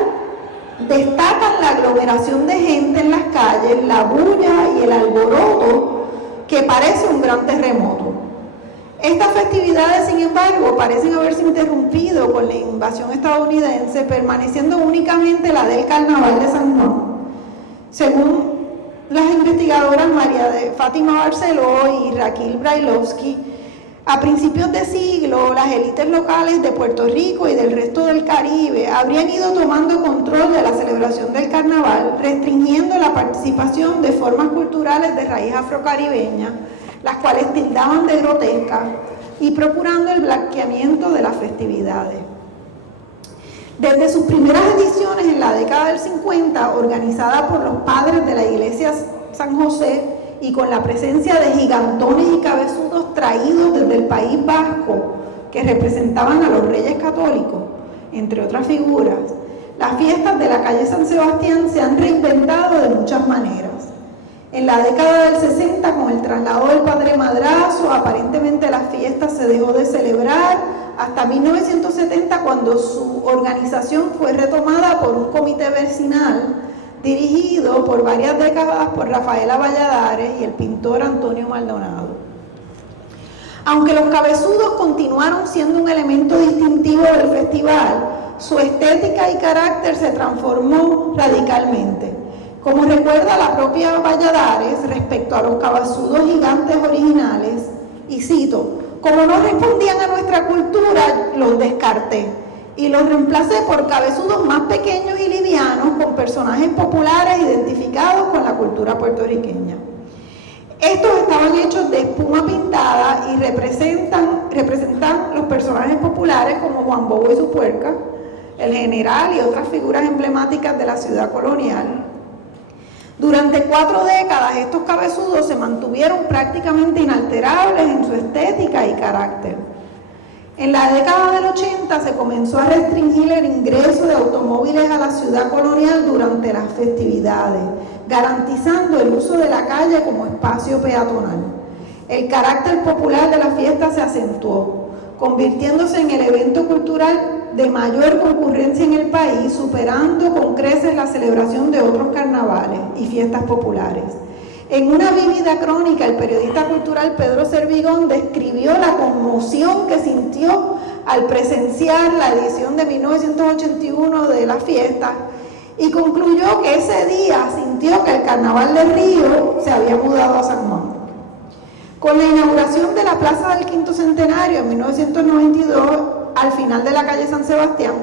destacan la aglomeración de gente en las calles, la bulla y el alboroto que parece un gran terremoto. Estas festividades, sin embargo, parecen haberse interrumpido con la invasión estadounidense, permaneciendo únicamente la del Carnaval de San Juan. Según las investigadoras María de Fátima Barceló y Raquel Brailovsky, a principios de siglo, las élites locales de Puerto Rico y del resto del Caribe habrían ido tomando control de la celebración del carnaval, restringiendo la participación de formas culturales de raíz afrocaribeña, las cuales tildaban de grotescas, y procurando el blanqueamiento de las festividades. Desde sus primeras ediciones en la década del 50, organizada por los padres de la Iglesia San José y con la presencia de gigantones y cabezudos traídos desde el País Vasco que representaban a los reyes católicos, entre otras figuras, las fiestas de la calle San Sebastián se han reinventado de muchas maneras. En la década del 60, con el traslado del Padre Madrazo, aparentemente la fiesta se dejó de celebrar hasta 1970, cuando su organización fue retomada por un comité vecinal dirigido por varias décadas por Rafaela Valladares y el pintor Antonio Maldonado. Aunque los cabezudos continuaron siendo un elemento distintivo del festival, su estética y carácter se transformó radicalmente. Como recuerda la propia Valladares respecto a los cabezudos gigantes originales, y cito: como no respondían a nuestra cultura, los descarté y los reemplacé por cabezudos más pequeños y livianos con personajes populares identificados con la cultura puertorriqueña. Estos estaban hechos de espuma pintada y representan los personajes populares como Juan Bobo y su puerca, el general y otras figuras emblemáticas de la ciudad colonial. Durante 4 décadas estos cabezudos se mantuvieron prácticamente inalterables en su estética y carácter. En la década del 80 se comenzó a restringir el ingreso de automóviles a la ciudad colonial durante las festividades, garantizando el uso de la calle como espacio peatonal. El carácter popular de la fiesta se acentuó, convirtiéndose en el evento cultural de mayor concurrencia en el país, superando con creces la celebración de otros carnavales y fiestas populares. En una vívida crónica, el periodista cultural Pedro Servigón describió la conmoción que sintió al presenciar la edición de 1981 de la fiesta y concluyó que ese día sintió que el Carnaval de Río se había mudado a San Juan. Con la inauguración de la Plaza del Quinto Centenario en 1992, al final de la calle San Sebastián,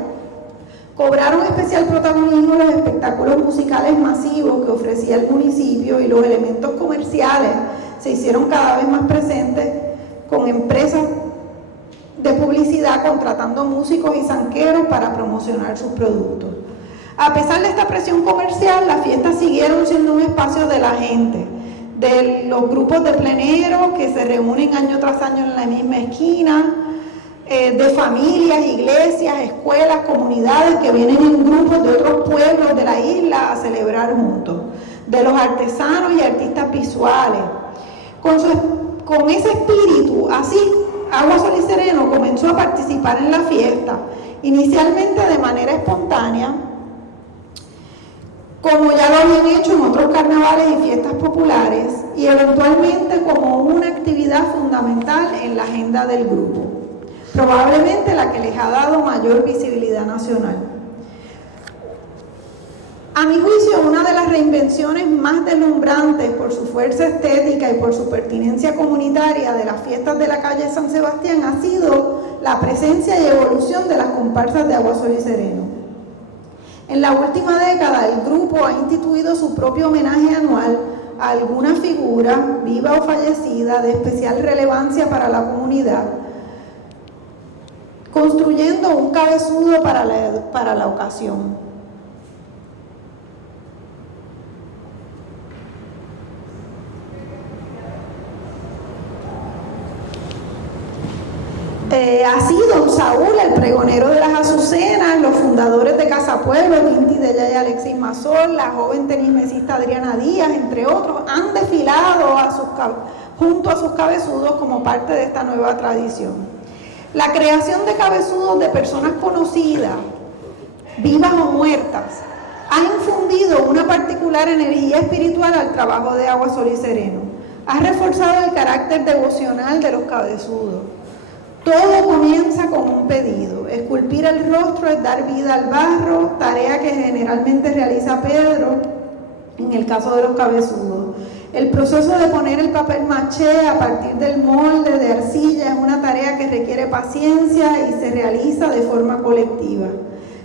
cobraron especial protagonismo los espectáculos musicales masivos que ofrecía el municipio y los elementos comerciales se hicieron cada vez más presentes con empresas de publicidad contratando músicos y zanqueros para promocionar sus productos. A pesar de esta presión comercial, las fiestas siguieron siendo un espacio de la gente, de los grupos de pleneros que se reúnen año tras año en la misma esquina, de familias, iglesias, escuelas, comunidades que vienen en grupos de otros pueblos de la isla a celebrar juntos, de los artesanos y artistas visuales. Con ese espíritu, así, Agua Sol y Sereno comenzó a participar en la fiesta, inicialmente de manera espontánea, como ya lo habían hecho en otros carnavales y fiestas populares, y eventualmente como una actividad fundamental en la agenda del grupo, probablemente la que les ha dado mayor visibilidad nacional. A mi juicio, una de las reinvenciones más deslumbrantes por su fuerza estética y por su pertinencia comunitaria de las fiestas de la calle San Sebastián ha sido la presencia y evolución de las comparsas de Agua Sol y Sereno. En la última década, el grupo ha instituido su propio homenaje anual a alguna figura, viva o fallecida, de especial relevancia para la comunidad, construyendo un cabezudo para la ocasión. Así, don Saúl, el pregonero de las Azucenas, los fundadores de Casa Pueblo, Tinti de Yaya y Alexis Mazol, la joven tenismesista Adriana Díaz, entre otros, han desfilado junto a sus cabezudos como parte de esta nueva tradición. La creación de cabezudos de personas conocidas, vivas o muertas, ha infundido una particular energía espiritual al trabajo de Agua Sol y Sereno. Ha reforzado el carácter devocional de los cabezudos. Todo comienza con un pedido. Esculpir el rostro es dar vida al barro, tarea que generalmente realiza Pedro en el caso de los cabezudos. El proceso de poner el papel maché a partir del molde de arcilla es una tarea que requiere paciencia y se realiza de forma colectiva.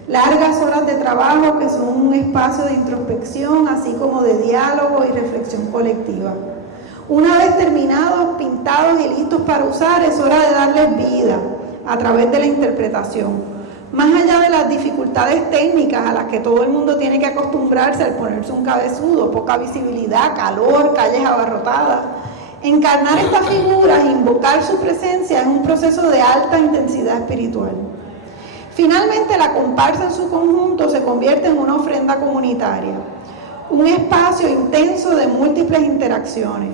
Largas horas de trabajo que son un espacio de introspección, así como de diálogo y reflexión colectiva. Una vez terminados, pintados y listos para usar, es hora de darles vida a través de la interpretación. Más allá de las dificultades técnicas a las que todo el mundo tiene que acostumbrarse al ponerse un cabezudo, poca visibilidad, calor, calles abarrotadas, encarnar estas figuras e invocar su presencia es un proceso de alta intensidad espiritual. Finalmente, la comparsa en su conjunto se convierte en una ofrenda comunitaria, un espacio intenso de múltiples interacciones.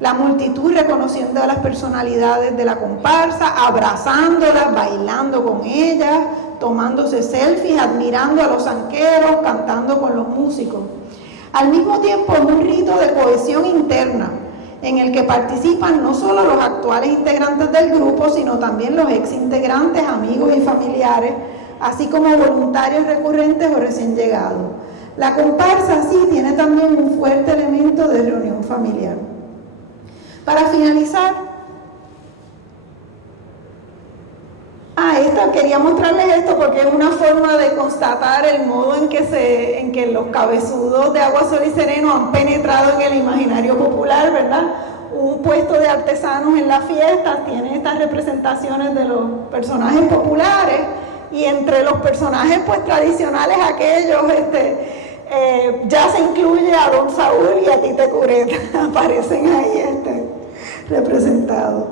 La multitud reconociendo a las personalidades de la comparsa, abrazándolas, bailando con ellas, tomándose selfies, admirando a los zanqueros, cantando con los músicos. Al mismo tiempo es un rito de cohesión interna, en el que participan no solo los actuales integrantes del grupo, sino también los ex integrantes, amigos y familiares, así como voluntarios recurrentes o recién llegados. La comparsa sí tiene también un fuerte elemento de reunión familiar. Para finalizar, quería mostrarles esto porque es una forma de constatar el modo en que los cabezudos de Agua Sol y Sereno han penetrado en el imaginario popular, ¿verdad? Un puesto de artesanos en las fiestas tiene estas representaciones de los personajes populares y entre los personajes pues tradicionales aquellos, ya se incluye a don Saúl y a Tite Curet, aparecen ahí representados.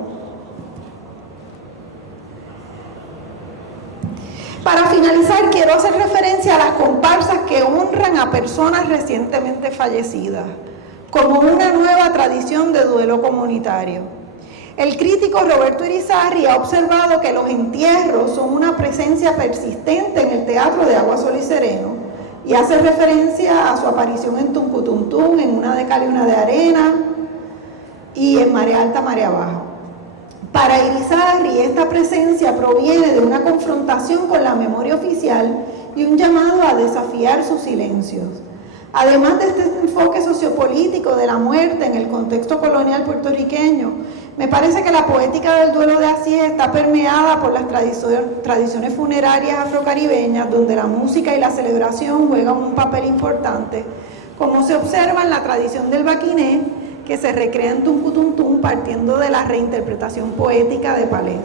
Para finalizar, quiero hacer referencia a las comparsas que honran a personas recientemente fallecidas, como una nueva tradición de duelo comunitario. El crítico Roberto Irizarry ha observado que los entierros son una presencia persistente en el teatro de Agua Sol y Sereno y hace referencia a su aparición en Tuncutuntún, en Una de cal y una de arena y en Marea Alta, Marea Baja. para Irizarry, esta presencia proviene de una confrontación con la memoria oficial y un llamado a desafiar sus silencios. Además de este enfoque sociopolítico de la muerte en el contexto colonial puertorriqueño, me parece que la poética del duelo de Asís está permeada por las tradiciones funerarias afrocaribeñas, donde la música y la celebración juegan un papel importante, como se observa en la tradición del baquiné, que se recrea en Tuncutuntum partiendo de la reinterpretación poética de Palés.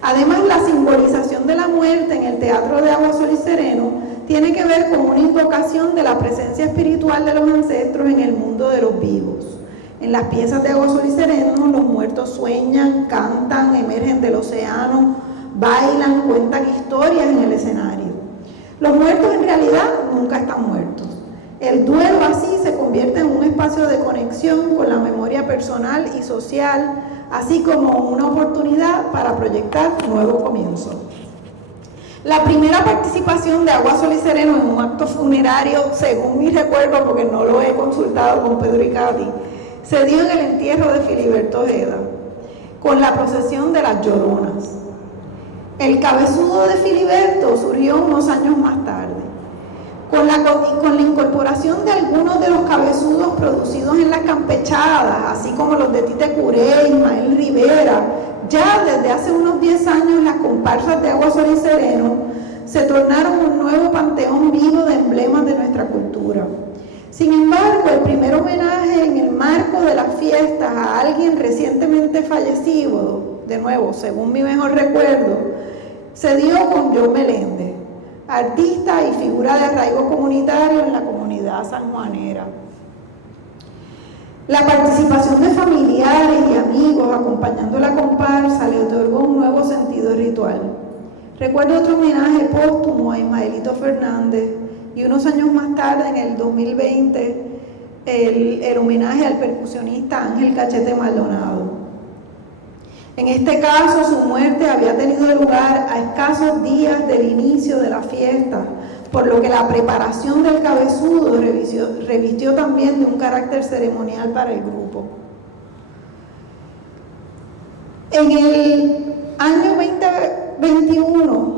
Además, la simbolización de la muerte en el teatro de Agua, Sol y Sereno tiene que ver con una invocación de la presencia espiritual de los ancestros en el mundo de los vivos. En las piezas de Agua, Sol y Sereno, los muertos sueñan, cantan, emergen del océano, bailan, cuentan historias en el escenario. Los muertos en realidad nunca están muertos. El duelo así se convierte en un espacio de conexión con la memoria personal y social, así como una oportunidad para proyectar nuevo comienzo. La primera participación de Agua, Sol y Sereno en un acto funerario, según mi recuerdo, porque no lo he consultado con Pedro y Katy, se dio en el entierro de Filiberto Ojeda, con la procesión de las Lloronas. El cabezudo de Filiberto surgió unos años más tarde. Con la incorporación de algunos de los cabezudos producidos en las campechadas, así como los de Tite Curé, Ismael Rivera, ya desde hace unos 10 años las comparsas de Agua, Sol y Sereno se tornaron un nuevo panteón vivo de emblemas de nuestra cultura. Sin embargo, el primer homenaje en el marco de las fiestas a alguien recientemente fallecido, de nuevo, según mi mejor recuerdo, se dio con John Meléndez, artista y figura de arraigo comunitario en la comunidad sanjuanera. La participación de familiares y amigos acompañando la comparsa le otorgó un nuevo sentido ritual. Recuerdo otro homenaje póstumo a Ismaelito Fernández y unos años más tarde, en el 2020, el homenaje al percusionista Ángel Cachete Maldonado. En este caso, su muerte había tenido lugar a escasos días del inicio de la fiesta, por lo que la preparación del cabezudo revistió también de un carácter ceremonial para el grupo. En el año 2021,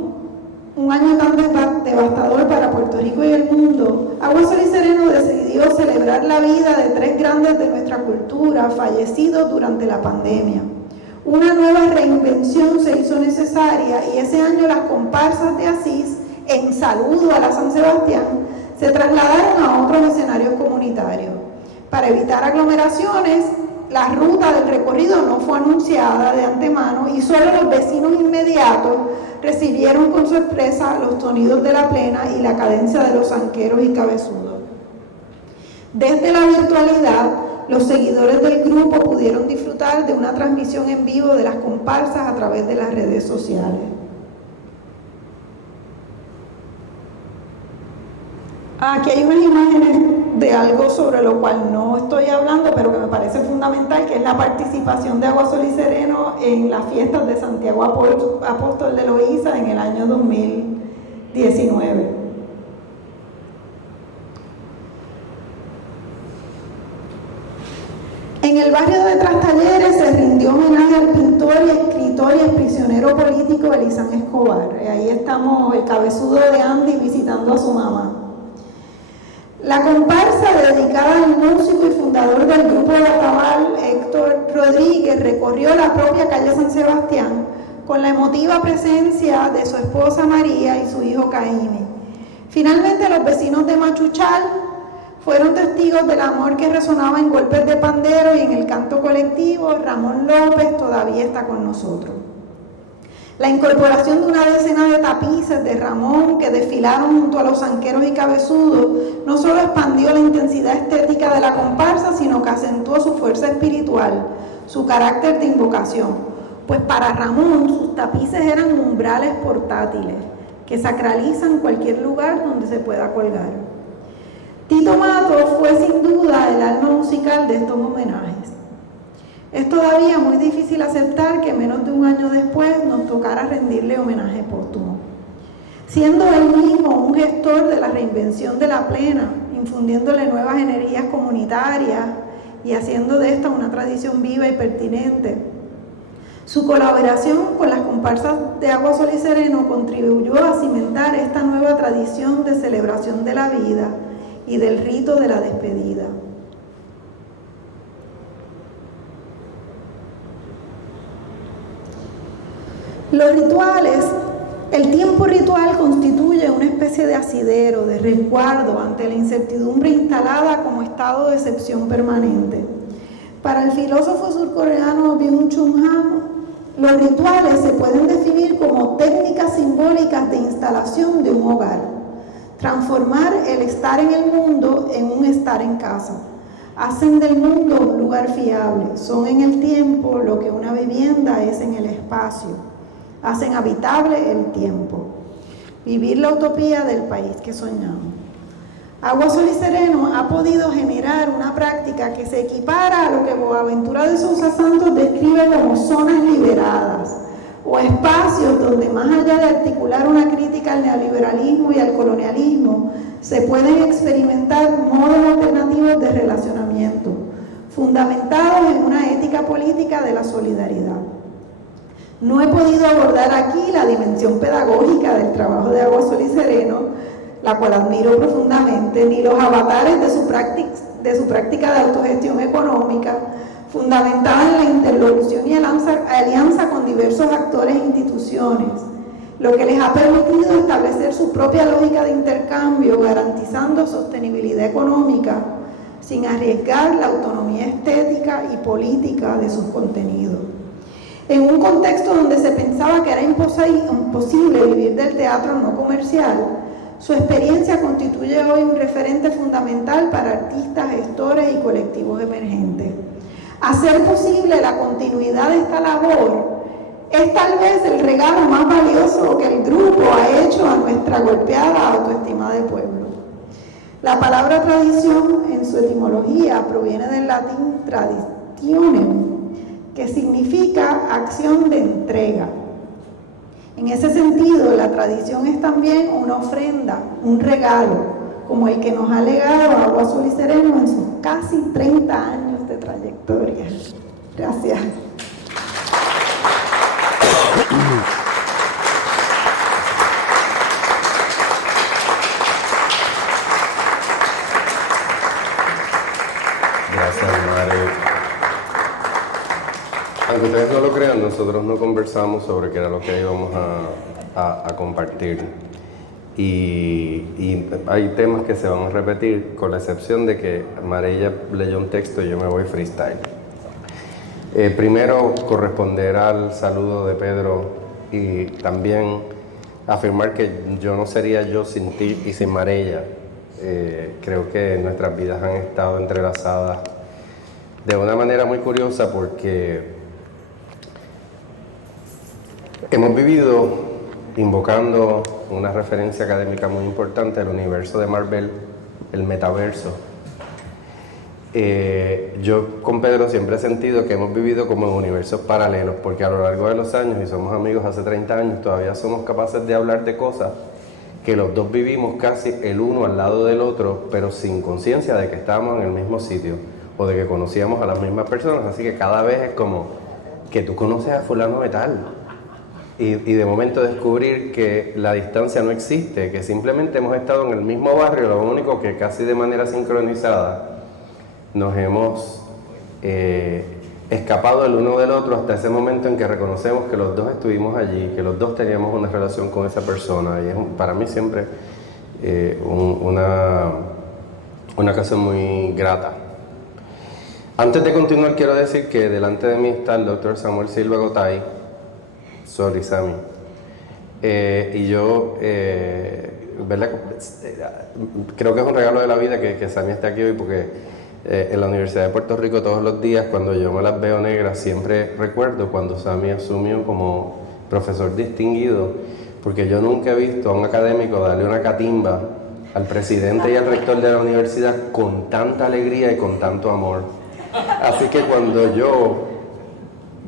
un año tan devastador para Puerto Rico y el mundo, Agua, Sol y Sereno decidió celebrar la vida de 3 grandes de nuestra cultura fallecidos durante la pandemia. Una nueva reinvención se hizo necesaria y ese año las comparsas de Asís, en saludo a la San Sebastián, se trasladaron a otros escenarios comunitarios. Para evitar aglomeraciones, la ruta del recorrido no fue anunciada de antemano y solo los vecinos inmediatos recibieron con sorpresa los sonidos de la plena y la cadencia de los zanqueros y cabezudos. Desde la virtualidad, los seguidores del grupo pudieron disfrutar de una transmisión en vivo de las comparsas a través de las redes sociales. Aquí hay unas imágenes de algo sobre lo cual no estoy hablando, pero que me parece fundamental, que es la participación de Agua, Sol y Sereno en las fiestas de Santiago Apóstol de Loíza en el año 2019. En el barrio de Trastalleres se rindió homenaje al pintor y escritor y exprisionero político Elizán Escobar. Ahí estamos, el cabezudo de Andy visitando a su mamá. La comparsa, dedicada al músico y fundador del grupo de Atabal, Héctor Rodríguez, recorrió la propia calle San Sebastián con la emotiva presencia de su esposa María y su hijo Caíme. Finalmente, los vecinos de Machuchal fueron testigos del amor que resonaba en golpes de pandero y en el canto colectivo. Ramón López todavía está con nosotros. La incorporación de una decena de tapices de Ramón que desfilaron junto a los zanqueros y cabezudos no solo expandió la intensidad estética de la comparsa, sino que acentuó su fuerza espiritual, su carácter de invocación. Pues para Ramón sus tapices eran umbrales portátiles que sacralizan cualquier lugar donde se pueda colgar. Tito Mato fue sin duda el alma musical de estos homenajes. Es todavía muy difícil aceptar que menos de un año después nos tocara rendirle homenaje póstumo. Siendo él mismo un gestor de la reinvención de la plena, infundiéndole nuevas energías comunitarias y haciendo de esta una tradición viva y pertinente, Su colaboración con las comparsas de Agua, Sol y Sereno contribuyó a cimentar esta nueva tradición de celebración de la vida y del rito de la despedida. Los rituales, el tiempo ritual constituye una especie de asidero, de resguardo ante la incertidumbre instalada como estado de excepción permanente. Para el filósofo surcoreano Byung-Chul Han, los rituales se pueden definir como técnicas simbólicas de instalación de un hogar, transformar el estar en el mundo en un estar en casa. Hacen del mundo un lugar fiable, son en el tiempo lo que una vivienda es en el espacio. Hacen habitable el tiempo. Vivir la utopía del país que soñamos. Agua, Sol y Sereno ha podido generar una práctica que se equipara a lo que Boaventura de Sousa Santos describe como zonas liberadas, o espacios donde, más allá de articular una crítica al neoliberalismo y al colonialismo, se pueden experimentar modos alternativos de relacionamiento, fundamentados en una ética política de la solidaridad. No he podido abordar aquí la dimensión pedagógica del trabajo de Agua, Sol y Sereno, la cual admiro profundamente, ni los avatares de su práctica de autogestión económica, fundamentada en la interlocución y alianza con diversos actores e instituciones, lo que les ha permitido establecer su propia lógica de intercambio, garantizando sostenibilidad económica, sin arriesgar la autonomía estética y política de sus contenidos. En un contexto donde se pensaba que era imposible vivir del teatro no comercial, su experiencia constituye hoy un referente fundamental para artistas, gestores y colectivos emergentes. Hacer posible la continuidad de esta labor es tal vez el regalo más valioso que el grupo ha hecho a nuestra golpeada autoestima de pueblo. La palabra tradición, en su etimología, proviene del latín traditionem, que significa acción de entrega. En ese sentido, la tradición es también una ofrenda, un regalo, como el que nos ha legado Agua, Sol y Sereno en sus casi 30 años de trayectoria. Gracias. Gracias, Mari. Aunque ustedes no lo crean, nosotros no conversamos sobre qué era lo que íbamos a compartir. Y hay temas que se van a repetir, con la excepción de que Marella leyó un texto y yo me voy freestyle. Primero, corresponder al saludo de Pedro y también afirmar que yo no sería yo sin ti y sin Marella. Creo que nuestras vidas han estado entrelazadas de una manera muy curiosa porque hemos vivido invocando una referencia académica muy importante del universo de Marvel, el metaverso. Yo con Pedro siempre he sentido que hemos vivido como en universos paralelos, porque a lo largo de los años, y somos amigos hace 30 años, todavía somos capaces de hablar de cosas que los dos vivimos casi el uno al lado del otro, pero sin conciencia de que estábamos en el mismo sitio o de que conocíamos a las mismas personas. Así que cada vez es como que tú conoces a fulano de tal. Y de momento descubrir que la distancia no existe, que simplemente hemos estado en el mismo barrio, lo único que casi de manera sincronizada nos hemos escapado el uno del otro hasta ese momento en que reconocemos que los dos estuvimos allí, que los dos teníamos una relación con esa persona. Y es para mí siempre una ocasión muy grata. Antes de continuar, quiero decir que delante de mí está el doctor Samuel Silva Gotay. Sorry, Sammy. Y yo, ¿verdad? Creo que es un regalo de la vida que Sammy esté aquí hoy, porque en la Universidad de Puerto Rico todos los días, cuando yo me las veo negras, siempre recuerdo cuando Sammy asumió como profesor distinguido, porque yo nunca he visto a un académico darle una catimba al presidente y al rector de la universidad con tanta alegría y con tanto amor. Así que cuando yo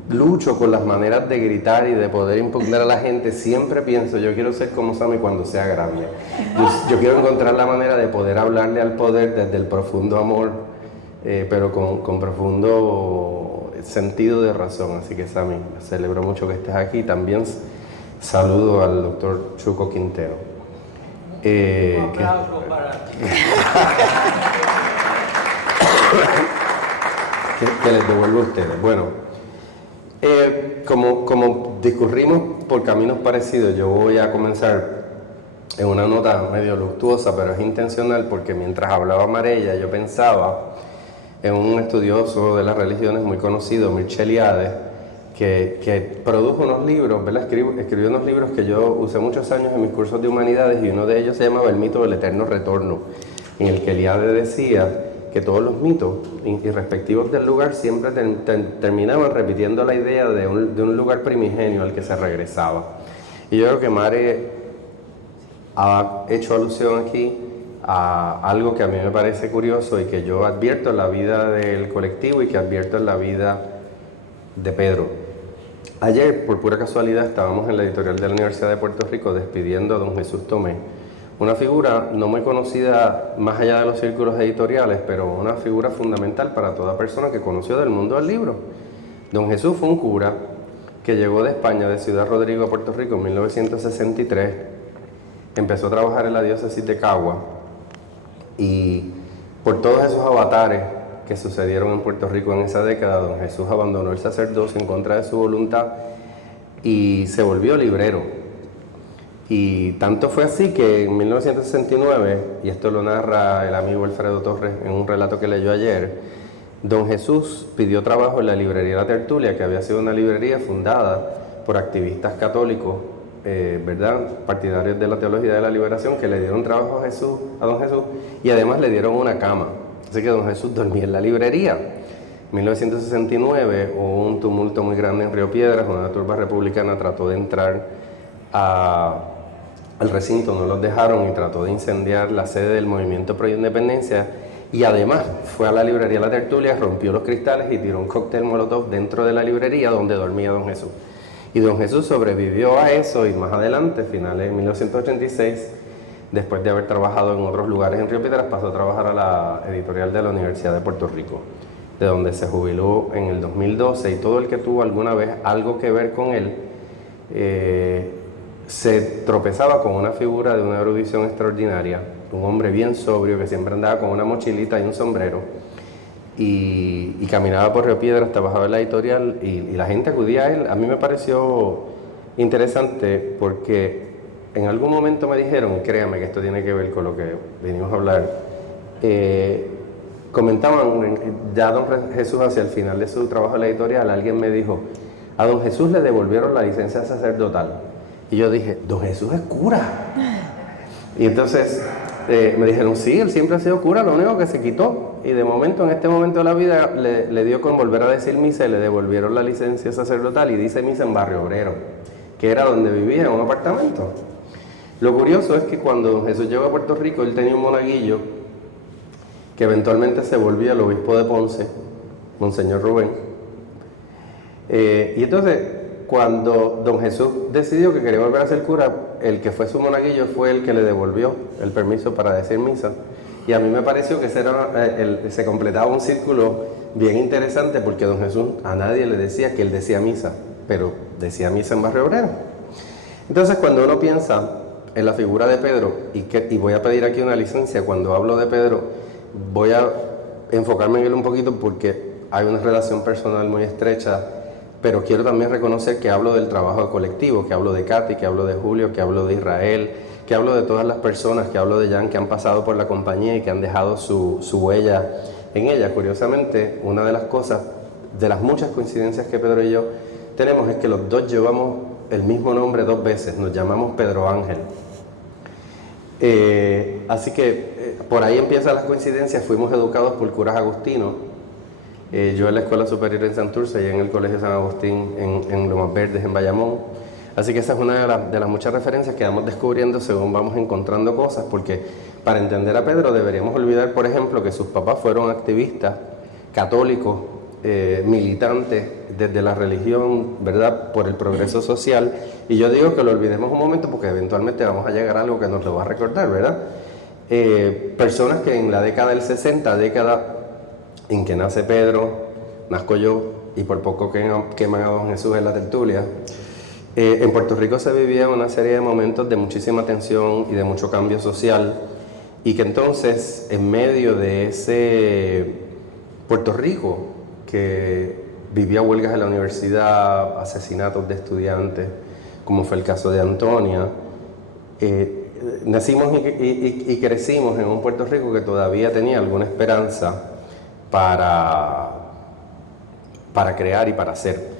lucho con las maneras de gritar y de poder impugnar a la gente, siempre pienso, yo quiero ser como Sammy cuando sea grande. Yo quiero encontrar la manera de poder hablarle al poder desde el profundo amor, pero con profundo sentido de razón. Así que Sammy, celebro mucho que estés aquí. También saludo al doctor Chuco Quintero. Un aplauso para ti. que les devuelvo a ustedes. Bueno, como discurrimos por caminos parecidos, yo voy a comenzar en una nota medio luctuosa, pero es intencional, porque mientras hablaba Marella yo pensaba en un estudioso de las religiones muy conocido, Mircea Eliade, que produjo unos libros, ¿verdad? Escribió unos libros que yo usé muchos años en mis cursos de humanidades, y uno de ellos se llamaba El mito del eterno retorno, en el que Eliade decía que todos los mitos, irrespectivos del lugar, siempre terminaban repitiendo la idea de un lugar primigenio al que se regresaba. Y yo creo que Mare ha hecho alusión aquí a algo que a mí me parece curioso y que yo advierto en la vida del colectivo y que advierto en la vida de Pedro. Ayer, por pura casualidad, estábamos en la editorial de la Universidad de Puerto Rico despidiendo a don Jesús Tomé, una figura no muy conocida más allá de los círculos editoriales, pero una figura fundamental para toda persona que conoció del mundo del libro. Don Jesús fue un cura que llegó de España, de Ciudad Rodrigo a Puerto Rico en 1963, empezó a trabajar en la diócesis de Cagua, y por todos esos avatares que sucedieron en Puerto Rico en esa década, don Jesús abandonó el sacerdocio en contra de su voluntad y se volvió librero. Y tanto fue así que en 1969, y esto lo narra el amigo Alfredo Torres en un relato que leyó ayer, don Jesús pidió trabajo en la librería La Tertulia, que había sido una librería fundada por activistas católicos, ¿verdad?, partidarios de la teología de la liberación, que le dieron trabajo a don Jesús, y además le dieron una cama. Así que don Jesús dormía en la librería. En 1969 hubo un tumulto muy grande en Río Piedras, una turba republicana trató de entrar al recinto, no los dejaron, y trató de incendiar la sede del Movimiento Pro Independencia, y además fue a la librería La Tertulia, rompió los cristales y tiró un cóctel molotov dentro de la librería donde dormía don Jesús. Y don Jesús sobrevivió a eso, y más adelante, finales de 1986, después de haber trabajado en otros lugares en Río Piedras, pasó a trabajar a la editorial de la Universidad de Puerto Rico, de donde se jubiló en el 2012, y todo el que tuvo alguna vez algo que ver con él se tropezaba con una figura de una erudición extraordinaria, un hombre bien sobrio que siempre andaba con una mochilita y un sombrero, y caminaba por Río Piedras, trabajaba en la editorial, y la gente acudía a él. A mí me pareció interesante porque en algún momento me dijeron, créame que esto tiene que ver con lo que venimos a hablar, comentaban, ya don Jesús hacia el final de su trabajo en la editorial, alguien me dijo, a don Jesús le devolvieron la licencia sacerdotal. Y yo dije, don Jesús es cura. Y entonces me dijeron, sí, él siempre ha sido cura, lo único que se quitó. Y de momento, en este momento de la vida, le dio con volver a decir misa y le devolvieron la licencia sacerdotal, y dice misa en Barrio Obrero, que era donde vivía, en un apartamento. Lo curioso es que cuando don Jesús llegó a Puerto Rico, él tenía un monaguillo que eventualmente se volvía el obispo de Ponce, Monseñor Rubén. Y entonces, cuando don Jesús decidió que quería volver a ser cura, el que fue su monaguillo fue el que le devolvió el permiso para decir misa. Y a mí me pareció que se completaba un círculo bien interesante, porque don Jesús a nadie le decía que él decía misa, pero decía misa en Barrio Obrero. Entonces, cuando uno piensa en la figura de Pedro, y voy a pedir aquí una licencia cuando hablo de Pedro, voy a enfocarme en él un poquito porque hay una relación personal muy estrecha, pero quiero también reconocer que hablo del trabajo colectivo, que hablo de Katy, que hablo de Julio, que hablo de Israel, que hablo de todas las personas, que hablo de Jan, que han pasado por la compañía y que han dejado su huella en ella. Curiosamente, una de las cosas, de las muchas coincidencias que Pedro y yo tenemos, es que los dos llevamos el mismo nombre 2 veces, nos llamamos Pedro Ángel. Así que por ahí empiezan las coincidencias. Fuimos educados por curas agustinos, yo en la Escuela Superior en Santurce y en el Colegio San Agustín en Lomas Verdes, en Bayamón. Así que esa es una de las muchas referencias que vamos descubriendo según vamos encontrando cosas, porque para entender a Pedro deberíamos olvidar, por ejemplo, que sus papás fueron activistas católicos, militantes desde la religión, ¿verdad?, por el progreso social. Y yo digo que lo olvidemos un momento porque eventualmente vamos a llegar a algo que nos lo va a recordar, ¿verdad? Personas que en la década del 60, década en que nace Pedro, nazco yo, y por poco queman a don Jesús en la tertulia. En Puerto Rico se vivía una serie de momentos de muchísima tensión y de mucho cambio social, y que entonces, en medio de ese Puerto Rico que vivía huelgas en la universidad, asesinatos de estudiantes, como fue el caso de Antonia, nacimos y crecimos en un Puerto Rico que todavía tenía alguna esperanza para crear y para hacer.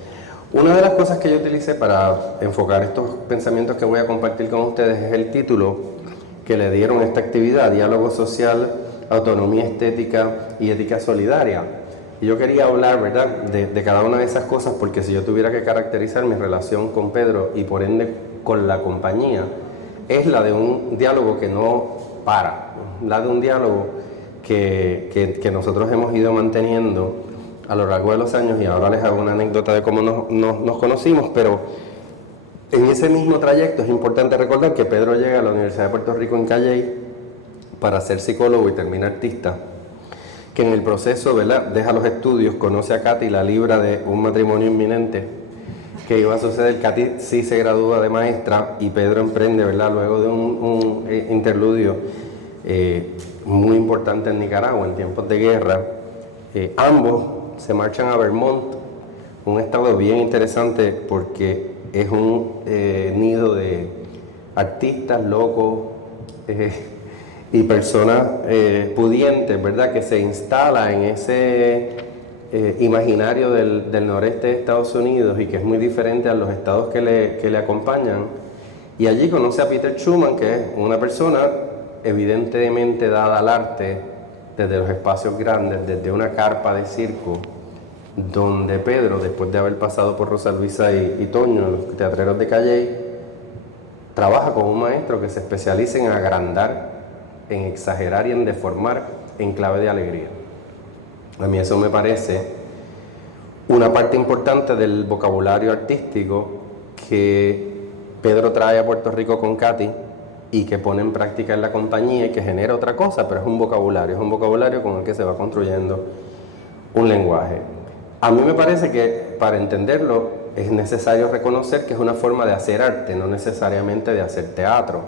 Una de las cosas que yo utilicé para enfocar estos pensamientos que voy a compartir con ustedes es el título que le dieron a esta actividad: Diálogo Social, Autonomía Estética y Ética Solidaria. Y yo quería hablar, ¿verdad?, de cada una de esas cosas, porque si yo tuviera que caracterizar mi relación con Pedro y por ende con la compañía, es la de un diálogo que no para, la de un diálogo que nosotros hemos ido manteniendo a lo largo de los años. Y ahora les hago una anécdota de cómo nos conocimos, pero en ese mismo trayecto es importante recordar que Pedro llega a la Universidad de Puerto Rico en Calley para ser psicólogo y termina artista, que en el proceso, ¿verdad?, deja los estudios, conoce a Katy, la libra de un matrimonio inminente que iba a suceder. Katy sí se gradúa de maestra y Pedro emprende, ¿verdad?, luego de un interludio muy importante en Nicaragua en tiempos de guerra. Ambos se marchan a Vermont, un estado bien interesante porque es un nido de artistas locos y personas pudientes, ¿verdad?, que se instala en ese imaginario del noreste de Estados Unidos y que es muy diferente a los estados que le acompañan. Y allí conoce a Peter Schumann, que es una persona evidentemente dada al arte desde los espacios grandes, desde una carpa de circo, donde Pedro, después de haber pasado por Rosa Luisa y Toño, los teatreros de Calley, trabaja con un maestro que se especializa en agrandar, en exagerar y en deformar en clave de alegría. A mí eso me parece una parte importante del vocabulario artístico que Pedro trae a Puerto Rico con Katy y que pone en práctica en la compañía y que genera otra cosa, pero es un vocabulario con el que se va construyendo un lenguaje. A mí me parece que para entenderlo es necesario reconocer que es una forma de hacer arte, no necesariamente de hacer teatro,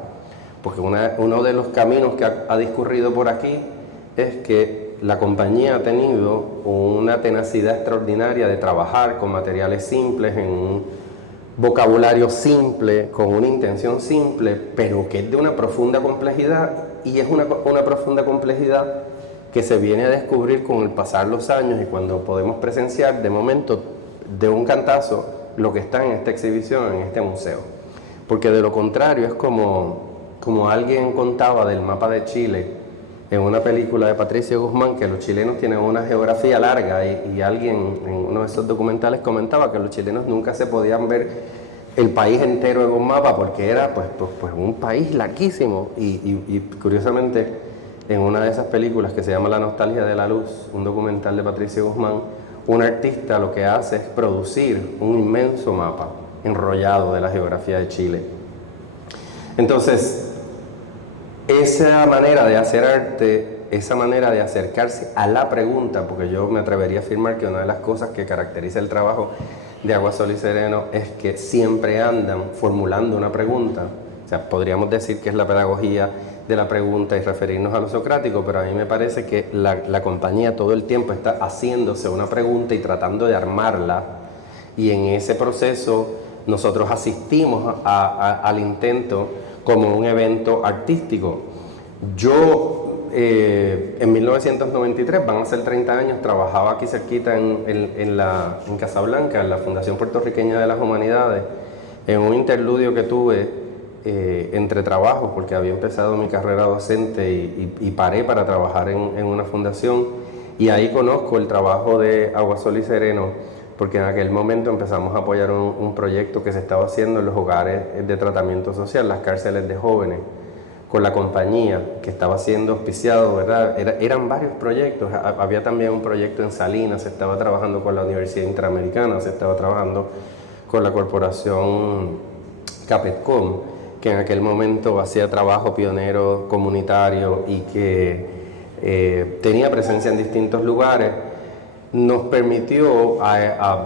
porque uno de los caminos que ha discurrido por aquí es que la compañía ha tenido una tenacidad extraordinaria de trabajar con materiales simples, en un vocabulario simple, con una intención simple, pero que es de una profunda complejidad, y es una profunda complejidad que se viene a descubrir con el pasar los años y cuando podemos presenciar de momento, de un cantazo, lo que está en esta exhibición, en este museo. Porque de lo contrario es como alguien contaba del mapa de Chile en una película de Patricio Guzmán, que los chilenos tienen una geografía larga, y alguien en uno de esos documentales comentaba que los chilenos nunca se podían ver el país entero en un mapa porque era pues un país larguísimo. Y curiosamente, en una de esas películas que se llama La Nostalgia de la Luz, un documental de Patricio Guzmán, un artista lo que hace es producir un inmenso mapa enrollado de la geografía de Chile. Entonces, esa manera de hacer arte, esa manera de acercarse a la pregunta, porque yo me atrevería a afirmar que una de las cosas que caracteriza el trabajo de Agua, Sol y Sereno es que siempre andan formulando una pregunta. O sea, podríamos decir que es la pedagogía de la pregunta y referirnos a lo socrático, pero a mí me parece que la compañía todo el tiempo está haciéndose una pregunta y tratando de armarla, y en ese proceso nosotros asistimos al intento como un evento artístico. Yo en 1993, van a ser 30 años, trabajaba aquí cerquita en Casablanca, en la Fundación Puertorriqueña de las Humanidades, en un interludio que tuve entre trabajos, porque había empezado mi carrera docente y paré para trabajar en una fundación, y ahí conozco el trabajo de Agua, Sol y Sereno, porque en aquel momento empezamos a apoyar un proyecto que se estaba haciendo en los hogares de tratamiento social, las cárceles de jóvenes, con la compañía que estaba siendo auspiciado, ¿verdad? Eran varios proyectos. Había también un proyecto en Salinas, se estaba trabajando con la Universidad Interamericana, se estaba trabajando con la corporación Capetcom, que en aquel momento hacía trabajo pionero comunitario y que tenía presencia en distintos lugares. nos permitió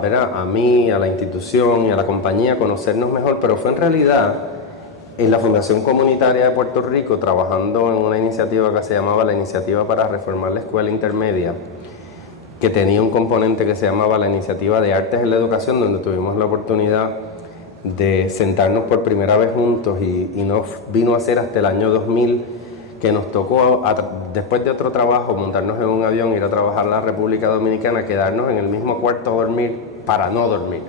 ¿verdad? A mí, a la institución y a la compañía conocernos mejor, pero fue en realidad en la Fundación Comunitaria de Puerto Rico, trabajando en una iniciativa que se llamaba la Iniciativa para Reformar la Escuela Intermedia, que tenía un componente que se llamaba la Iniciativa de Artes en la Educación, donde tuvimos la oportunidad de sentarnos por primera vez juntos y nos vino a ser hasta el año 2000 que nos tocó, después de otro trabajo, montarnos en un avión, ir a trabajar a la República Dominicana, quedarnos en el mismo cuarto a dormir para no dormir.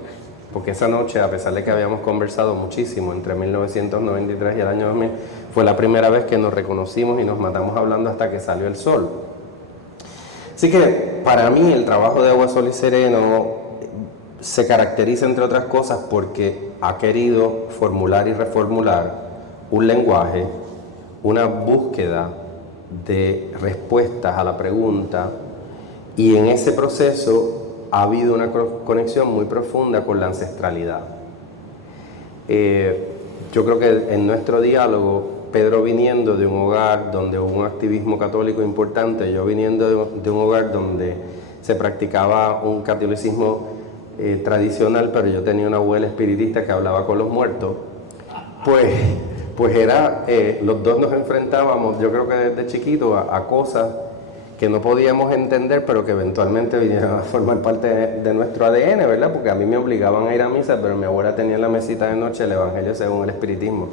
Porque esa noche, a pesar de que habíamos conversado muchísimo entre 1993 y el año 2000, fue la primera vez que nos reconocimos y nos matamos hablando hasta que salió el sol. Así que para mí el trabajo de Agua, Sol y Sereno se caracteriza, entre otras cosas, porque ha querido formular y reformular un lenguaje, una búsqueda de respuestas a la pregunta, y en ese proceso ha habido una conexión muy profunda con la ancestralidad. Yo creo que en nuestro diálogo, Pedro viniendo de un hogar donde hubo un activismo católico importante, yo viniendo de un hogar donde se practicaba un catolicismo tradicional, pero yo tenía una abuela espiritista que hablaba con los muertos, pues era, los dos nos enfrentábamos, yo creo que desde chiquito, a cosas que no podíamos entender, pero que eventualmente vinieron a formar parte de nuestro ADN, ¿verdad? Porque a mí me obligaban a ir a misa, pero mi abuela tenía en la mesita de noche el Evangelio según el Espiritismo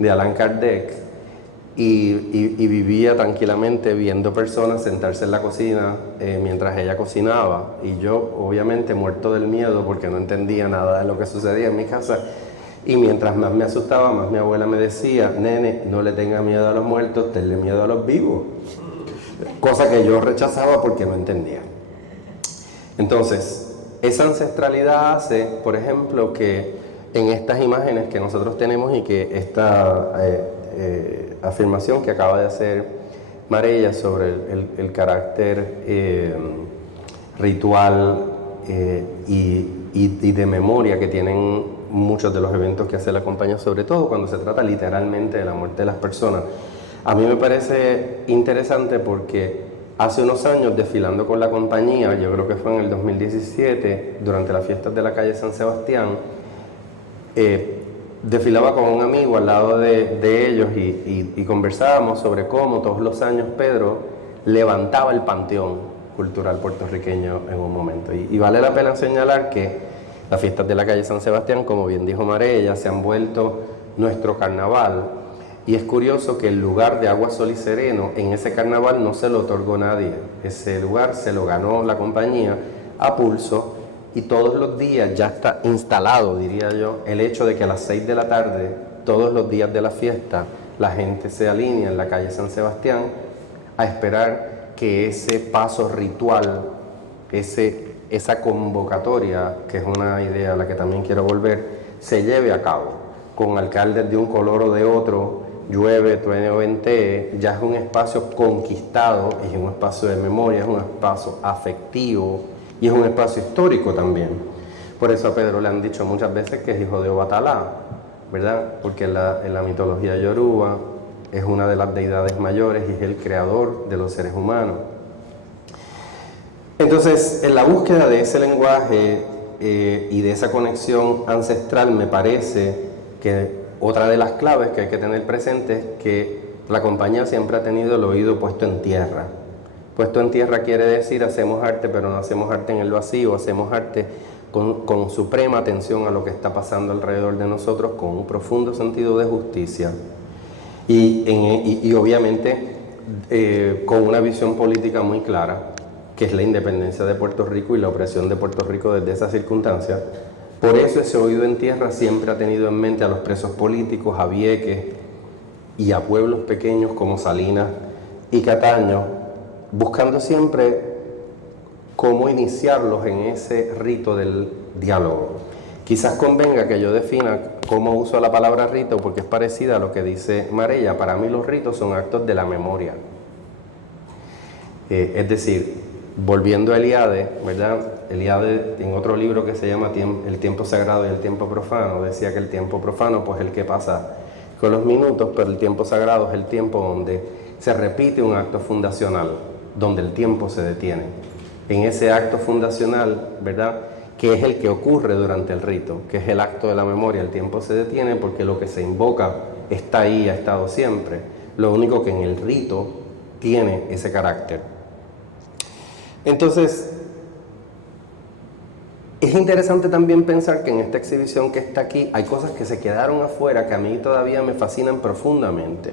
de Allan Kardec, y vivía tranquilamente viendo personas sentarse en la cocina mientras ella cocinaba, y yo obviamente muerto del miedo porque no entendía nada de lo que sucedía en mi casa, y mientras más me asustaba, más mi abuela me decía: nene, no le tenga miedo a los muertos, tenle miedo a los vivos. Cosa que yo rechazaba porque no entendía. Entonces, esa ancestralidad hace, por ejemplo, que en estas imágenes que nosotros tenemos y que esta afirmación que acaba de hacer Marella sobre el carácter ritual y de memoria que tienen muchos de los eventos que hace la compañía, sobre todo cuando se trata literalmente de la muerte de las personas, a mí me parece interesante porque hace unos años, desfilando con la compañía, yo creo que fue en el 2017, durante las fiestas de la calle San Sebastián, desfilaba con un amigo al lado de ellos y conversábamos sobre cómo todos los años Pedro levantaba el panteón cultural puertorriqueño en un momento. Y vale la pena señalar que las fiestas de la calle San Sebastián, como bien dijo Marella, se han vuelto nuestro carnaval. Y es curioso que el lugar de Agua, Sol y Sereno en ese carnaval no se lo otorgó nadie. Ese lugar se lo ganó la compañía a pulso, y todos los días ya está instalado, diría yo, el hecho de que a las 6 de la tarde, todos los días de la fiesta, la gente se alinea en la calle San Sebastián a esperar que ese paso ritual, esa convocatoria, que es una idea a la que también quiero volver, se lleve a cabo, con alcaldes de un color o de otro, llueve, truene o ventee. Ya es un espacio conquistado, es un espacio de memoria, es un espacio afectivo y es un espacio histórico también. Por eso a Pedro le han dicho muchas veces que es hijo de Obatalá, ¿verdad? Porque en la mitología yoruba es una de las deidades mayores y es el creador de los seres humanos. Entonces, en la búsqueda de ese lenguaje y de esa conexión ancestral, me parece que otra de las claves que hay que tener presente es que la compañía siempre ha tenido el oído puesto en tierra. Puesto en tierra quiere decir hacemos arte, pero no hacemos arte en el vacío, hacemos arte con suprema atención a lo que está pasando alrededor de nosotros, con un profundo sentido de justicia y obviamente con una visión política muy clara, que es la independencia de Puerto Rico y la opresión de Puerto Rico desde esa circunstancia. Por eso ese oído en tierra siempre ha tenido en mente a los presos políticos, a Vieques y a pueblos pequeños como Salinas y Cataño, buscando siempre cómo iniciarlos en ese rito del diálogo. Quizás convenga que yo defina cómo uso la palabra rito, porque es parecida a lo que dice Marella. Para mí los ritos son actos de la memoria. Es decir, volviendo a Eliade, ¿verdad? Eliade, en otro libro que se llama El tiempo sagrado y el tiempo profano, decía que el tiempo profano pues es el que pasa con los minutos, pero el tiempo sagrado es el tiempo donde se repite un acto fundacional, donde el tiempo se detiene. en ese acto fundacional, ¿verdad?, que es el que ocurre durante el rito, que es el acto de la memoria. El tiempo se detiene porque lo que se invoca está ahí, ha estado siempre. Lo único que en el rito tiene ese carácter. Entonces, es interesante también pensar que en esta exhibición que está aquí hay cosas que se quedaron afuera que a mí todavía me fascinan profundamente.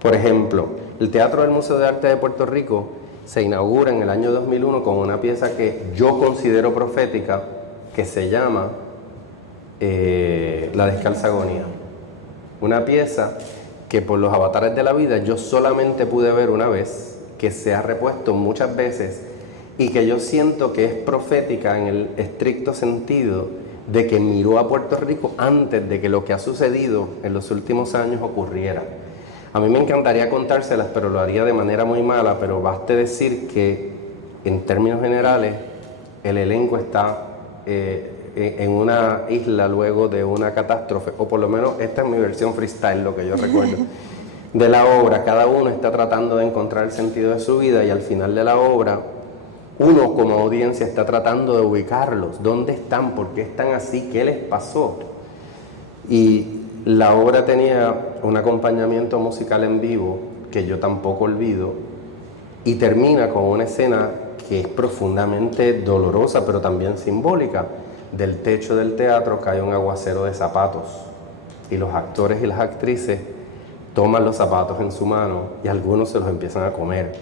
Por ejemplo, el Teatro del Museo de Arte de Puerto Rico se inaugura en el año 2001 con una pieza que yo considero profética, que se llama La Descalza Agonía. Una pieza que por los avatares de la vida yo solamente pude ver una vez, que se ha repuesto muchas veces y que yo siento que es profética en el estricto sentido de que miró a Puerto Rico antes de que lo que ha sucedido en los últimos años ocurriera. A mí me encantaría contárselas, pero lo haría de manera muy mala, pero baste decir que en términos generales el elenco está en una isla luego de una catástrofe, o por lo menos esta es mi versión freestyle, lo que yo recuerdo de la obra. Cada uno está tratando de encontrar el sentido de su vida y al final de la obra uno como audiencia está tratando de ubicarlos. ¿Dónde están? ¿Por qué están así? ¿Qué les pasó? Y la obra tenía un acompañamiento musical en vivo que yo tampoco olvido y termina con una escena que es profundamente dolorosa pero también simbólica. Del techo del teatro cae un aguacero de zapatos y los actores y las actrices toman los zapatos en su mano y algunos se los empiezan a comer.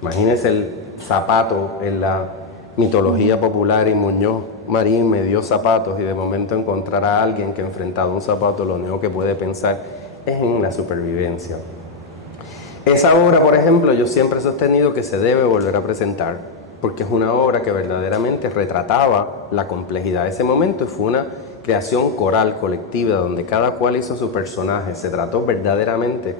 Imagínense el zapato en la mitología popular y Muñoz Marín me dio zapatos y de momento encontrar a alguien que enfrentado a un zapato lo único que puede pensar es en la supervivencia. Esa obra, por ejemplo, yo siempre he sostenido que se debe volver a presentar porque es una obra que verdaderamente retrataba la complejidad de ese momento y fue una creación coral, colectiva, donde cada cual hizo su personaje. Se trató verdaderamente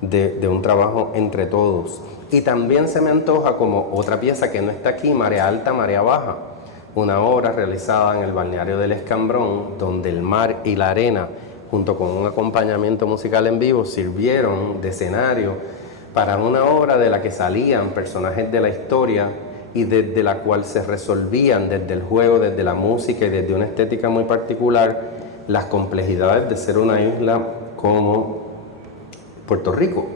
de un trabajo entre todos. Y también se me antoja como otra pieza que no está aquí, Marea Alta, Marea Baja, una obra realizada en el balneario del Escambrón, donde el mar y la arena, junto con un acompañamiento musical en vivo, sirvieron de escenario para una obra de la que salían personajes de la historia y desde la cual se resolvían desde el juego, desde la música y desde una estética muy particular las complejidades de ser una isla como Puerto Rico.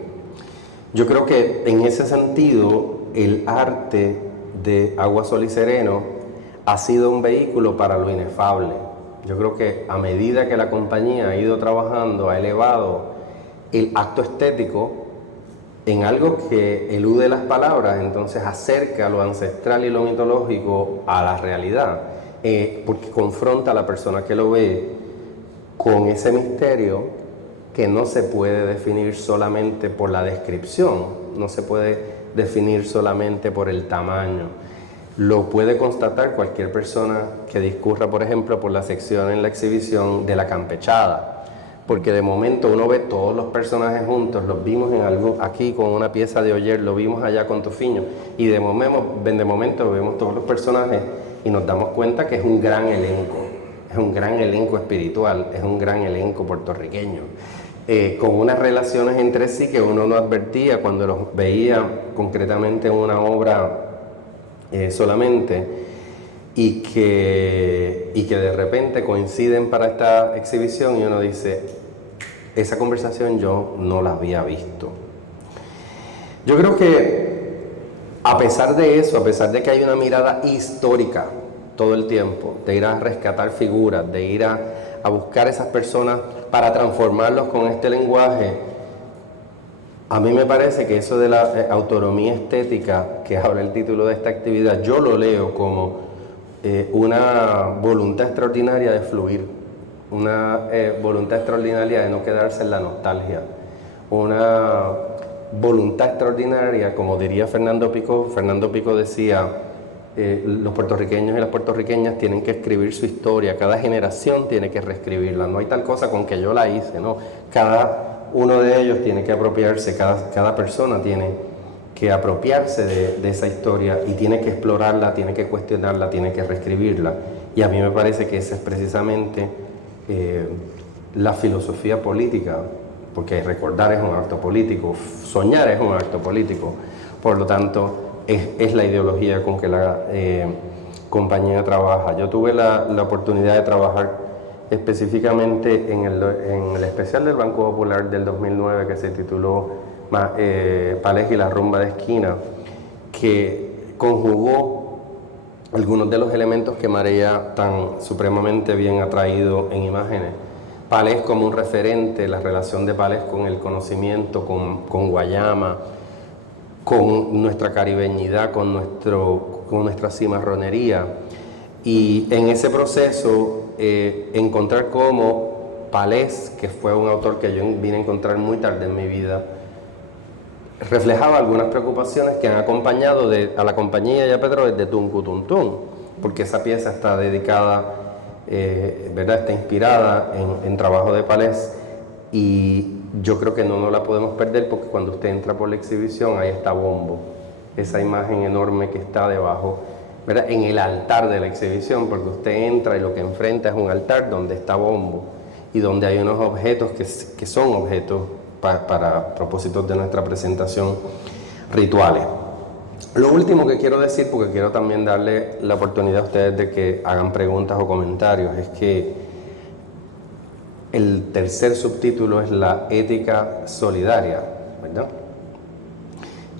Yo creo que en ese sentido el arte de Agua, Sol y Sereno ha sido un vehículo para lo inefable. Yo creo que a medida que la compañía ha ido trabajando, ha elevado el acto estético en algo que elude las palabras, entonces acerca lo ancestral y lo mitológico a la realidad, porque confronta a la persona que lo ve con ese misterio que no se puede definir solamente por la descripción, no se puede definir solamente por el tamaño. Lo puede constatar cualquier persona que discurra, por ejemplo, por la sección en la exhibición de La Campechada, porque de momento uno ve todos los personajes juntos, los vimos aquí con una pieza de Oller, lo vimos allá con Tufiño, y de momento vemos todos los personajes y nos damos cuenta que es un gran elenco espiritual, es un gran elenco puertorriqueño, con unas relaciones entre sí que uno no advertía cuando los veía concretamente en una obra solamente, y que de repente coinciden para esta exhibición y uno dice, esa conversación yo no la había visto. Yo creo que a pesar de eso, a pesar de que hay una mirada histórica todo el tiempo, de ir a rescatar figuras, de ir a buscar esas personas para transformarlos con este lenguaje, a mí me parece que eso de la autonomía estética, que es ahora el título de esta actividad, yo lo leo como una voluntad extraordinaria de fluir, una voluntad extraordinaria de no quedarse en la nostalgia, una voluntad extraordinaria, como diría Fernando Pico decía, los puertorriqueños y las puertorriqueñas tienen que escribir su historia, cada generación tiene que reescribirla, no hay tal cosa con que yo la hice, no, cada uno de ellos tiene que apropiarse, cada persona tiene que apropiarse de esa historia y tiene que explorarla, tiene que cuestionarla, tiene que reescribirla. Y a mí me parece que esa es precisamente la filosofía política, porque recordar es un acto político, soñar es un acto político. Por lo tanto, es la ideología con que la compañía trabaja. Yo tuve la oportunidad de trabajar específicamente en el especial del Banco Popular del 2009 que se tituló Palés y la rumba de esquina, que conjugó algunos de los elementos que María tan supremamente bien ha traído en imágenes. Palés como un referente, la relación de Palés con el conocimiento, con Guayama, con nuestra caribeñidad, con nuestra cimarronería. Y en ese proceso encontrar cómo Palés, que fue un autor que yo vine a encontrar muy tarde en mi vida, reflejaba algunas preocupaciones que han acompañado a la compañía y a Pedro desde Tuncutuntún, porque esa pieza está dedicada, ¿verdad? Está inspirada en trabajo de Palés, y yo creo que no nos la podemos perder, porque cuando usted entra por la exhibición, ahí está Bombo, esa imagen enorme que está debajo, ¿verdad? En el altar de la exhibición, porque usted entra y lo que enfrenta es un altar donde está Bombo y donde hay unos objetos que son objetos para propósitos de nuestra presentación, rituales. Lo último que quiero decir, porque quiero también darle la oportunidad a ustedes de que hagan preguntas o comentarios, es que el tercer subtítulo es la ética solidaria, ¿verdad?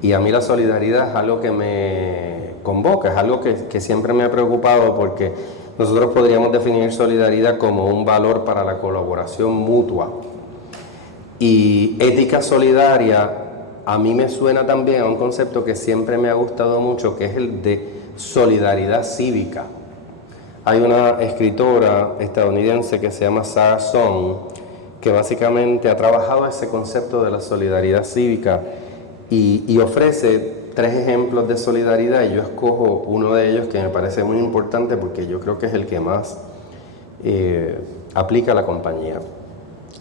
Y a mí la solidaridad es algo que me convoca, es algo que siempre me ha preocupado, porque nosotros podríamos definir solidaridad como un valor para la colaboración mutua. Y ética solidaria a mí me suena también a un concepto que siempre me ha gustado mucho, que es el de solidaridad cívica. Hay una escritora estadounidense que se llama Sarah Song, que básicamente ha trabajado ese concepto de la solidaridad cívica y ofrece 3 ejemplos de solidaridad, y yo escojo uno de ellos que me parece muy importante porque yo creo que es el que más aplica a la compañía.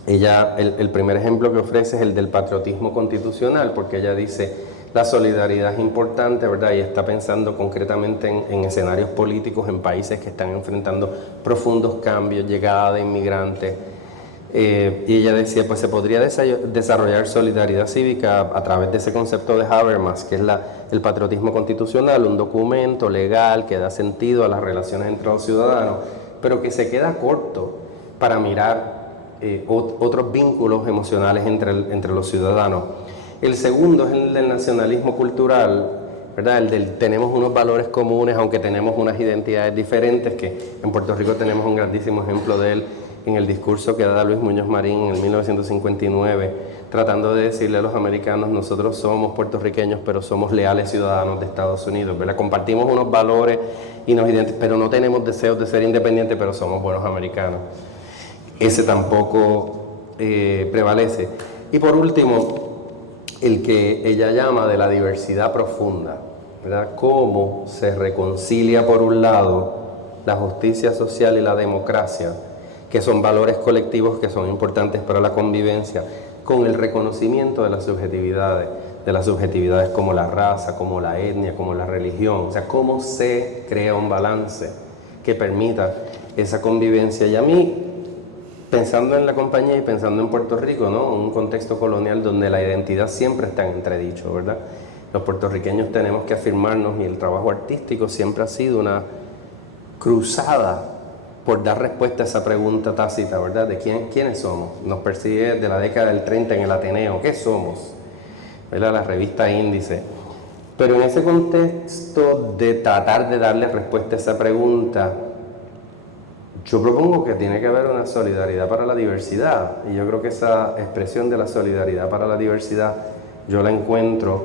Ella, el primer ejemplo que ofrece es el del patriotismo constitucional, porque ella dice la solidaridad es importante, ¿verdad? Y está pensando concretamente en escenarios políticos en países que están enfrentando profundos cambios, llegada de inmigrantes. Y ella decía, pues se podría desarrollar solidaridad cívica a través de ese concepto de Habermas, que es el patriotismo constitucional, un documento legal que da sentido a las relaciones entre los ciudadanos, pero que se queda corto para mirar otros vínculos emocionales entre los ciudadanos. El segundo es el del nacionalismo cultural, ¿verdad? El del tenemos unos valores comunes, aunque tenemos unas identidades diferentes, que en Puerto Rico tenemos un grandísimo ejemplo de él en el discurso que da Luis Muñoz Marín en el 1959, tratando de decirle a los americanos, nosotros somos puertorriqueños, pero somos leales ciudadanos de Estados Unidos, ¿verdad? Compartimos unos valores y pero no tenemos deseos de ser independientes, pero somos buenos americanos. Ese tampoco prevalece. Y por último, el que ella llama de la diversidad profunda, ¿verdad? Cómo se reconcilia por un lado la justicia social y la democracia, que son valores colectivos que son importantes para la convivencia, con el reconocimiento de las subjetividades como la raza, como la etnia, como la religión. O sea, cómo se crea un balance que permita esa convivencia. Y a mí, pensando en la compañía y pensando en Puerto Rico, ¿no? Un contexto colonial donde la identidad siempre está en entredicho, ¿verdad? Los puertorriqueños tenemos que afirmarnos, y el trabajo artístico siempre ha sido una cruzada por dar respuesta a esa pregunta tácita, ¿verdad? De quiénes somos. Nos persigue desde la década del 30 en el Ateneo. ¿Qué somos? ¿Verdad? La revista Índice. Pero en ese contexto de tratar de darle respuesta a esa pregunta, yo propongo que tiene que haber una solidaridad para la diversidad. Y yo creo que esa expresión de la solidaridad para la diversidad yo la encuentro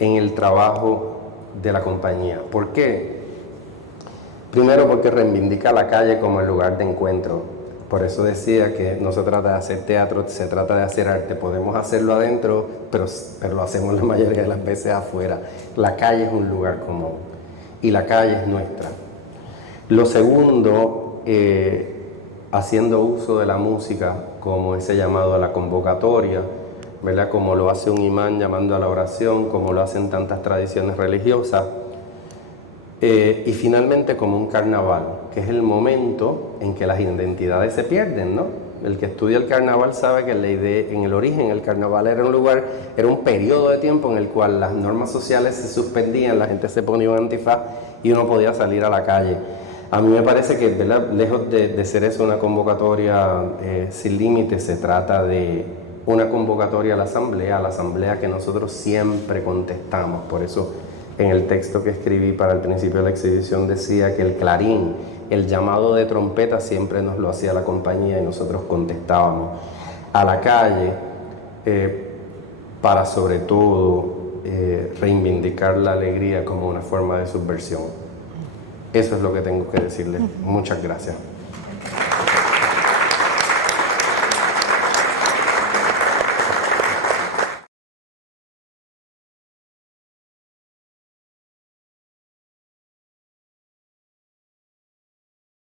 en el trabajo de la compañía. ¿Por qué? Primero, porque reivindica la calle como el lugar de encuentro. Por eso decía que no se trata de hacer teatro, se trata de hacer arte. Podemos hacerlo adentro, pero lo hacemos la mayoría de las veces afuera. La calle es un lugar común y la calle es nuestra. Lo segundo, haciendo uso de la música como ese llamado a la convocatoria, ¿verdad? Como lo hace un imán llamando a la oración, como lo hacen tantas tradiciones religiosas. Y finalmente como un carnaval, que es el momento en que las identidades se pierden, ¿no? El que estudia el carnaval sabe que la idea, en el origen el carnaval era un lugar, era un periodo de tiempo en el cual las normas sociales se suspendían, la gente se ponía un antifaz y uno podía salir a la calle. A mí me parece que, ¿verdad?, lejos de ser eso una convocatoria sin límites, se trata de una convocatoria a la asamblea que nosotros siempre contestamos. Por eso en el texto que escribí para el principio de la exhibición decía que el clarín, el llamado de trompeta, siempre nos lo hacía la compañía y nosotros contestábamos a la calle para sobre todo reivindicar la alegría como una forma de subversión. Eso es lo que tengo que decirles. Muchas gracias.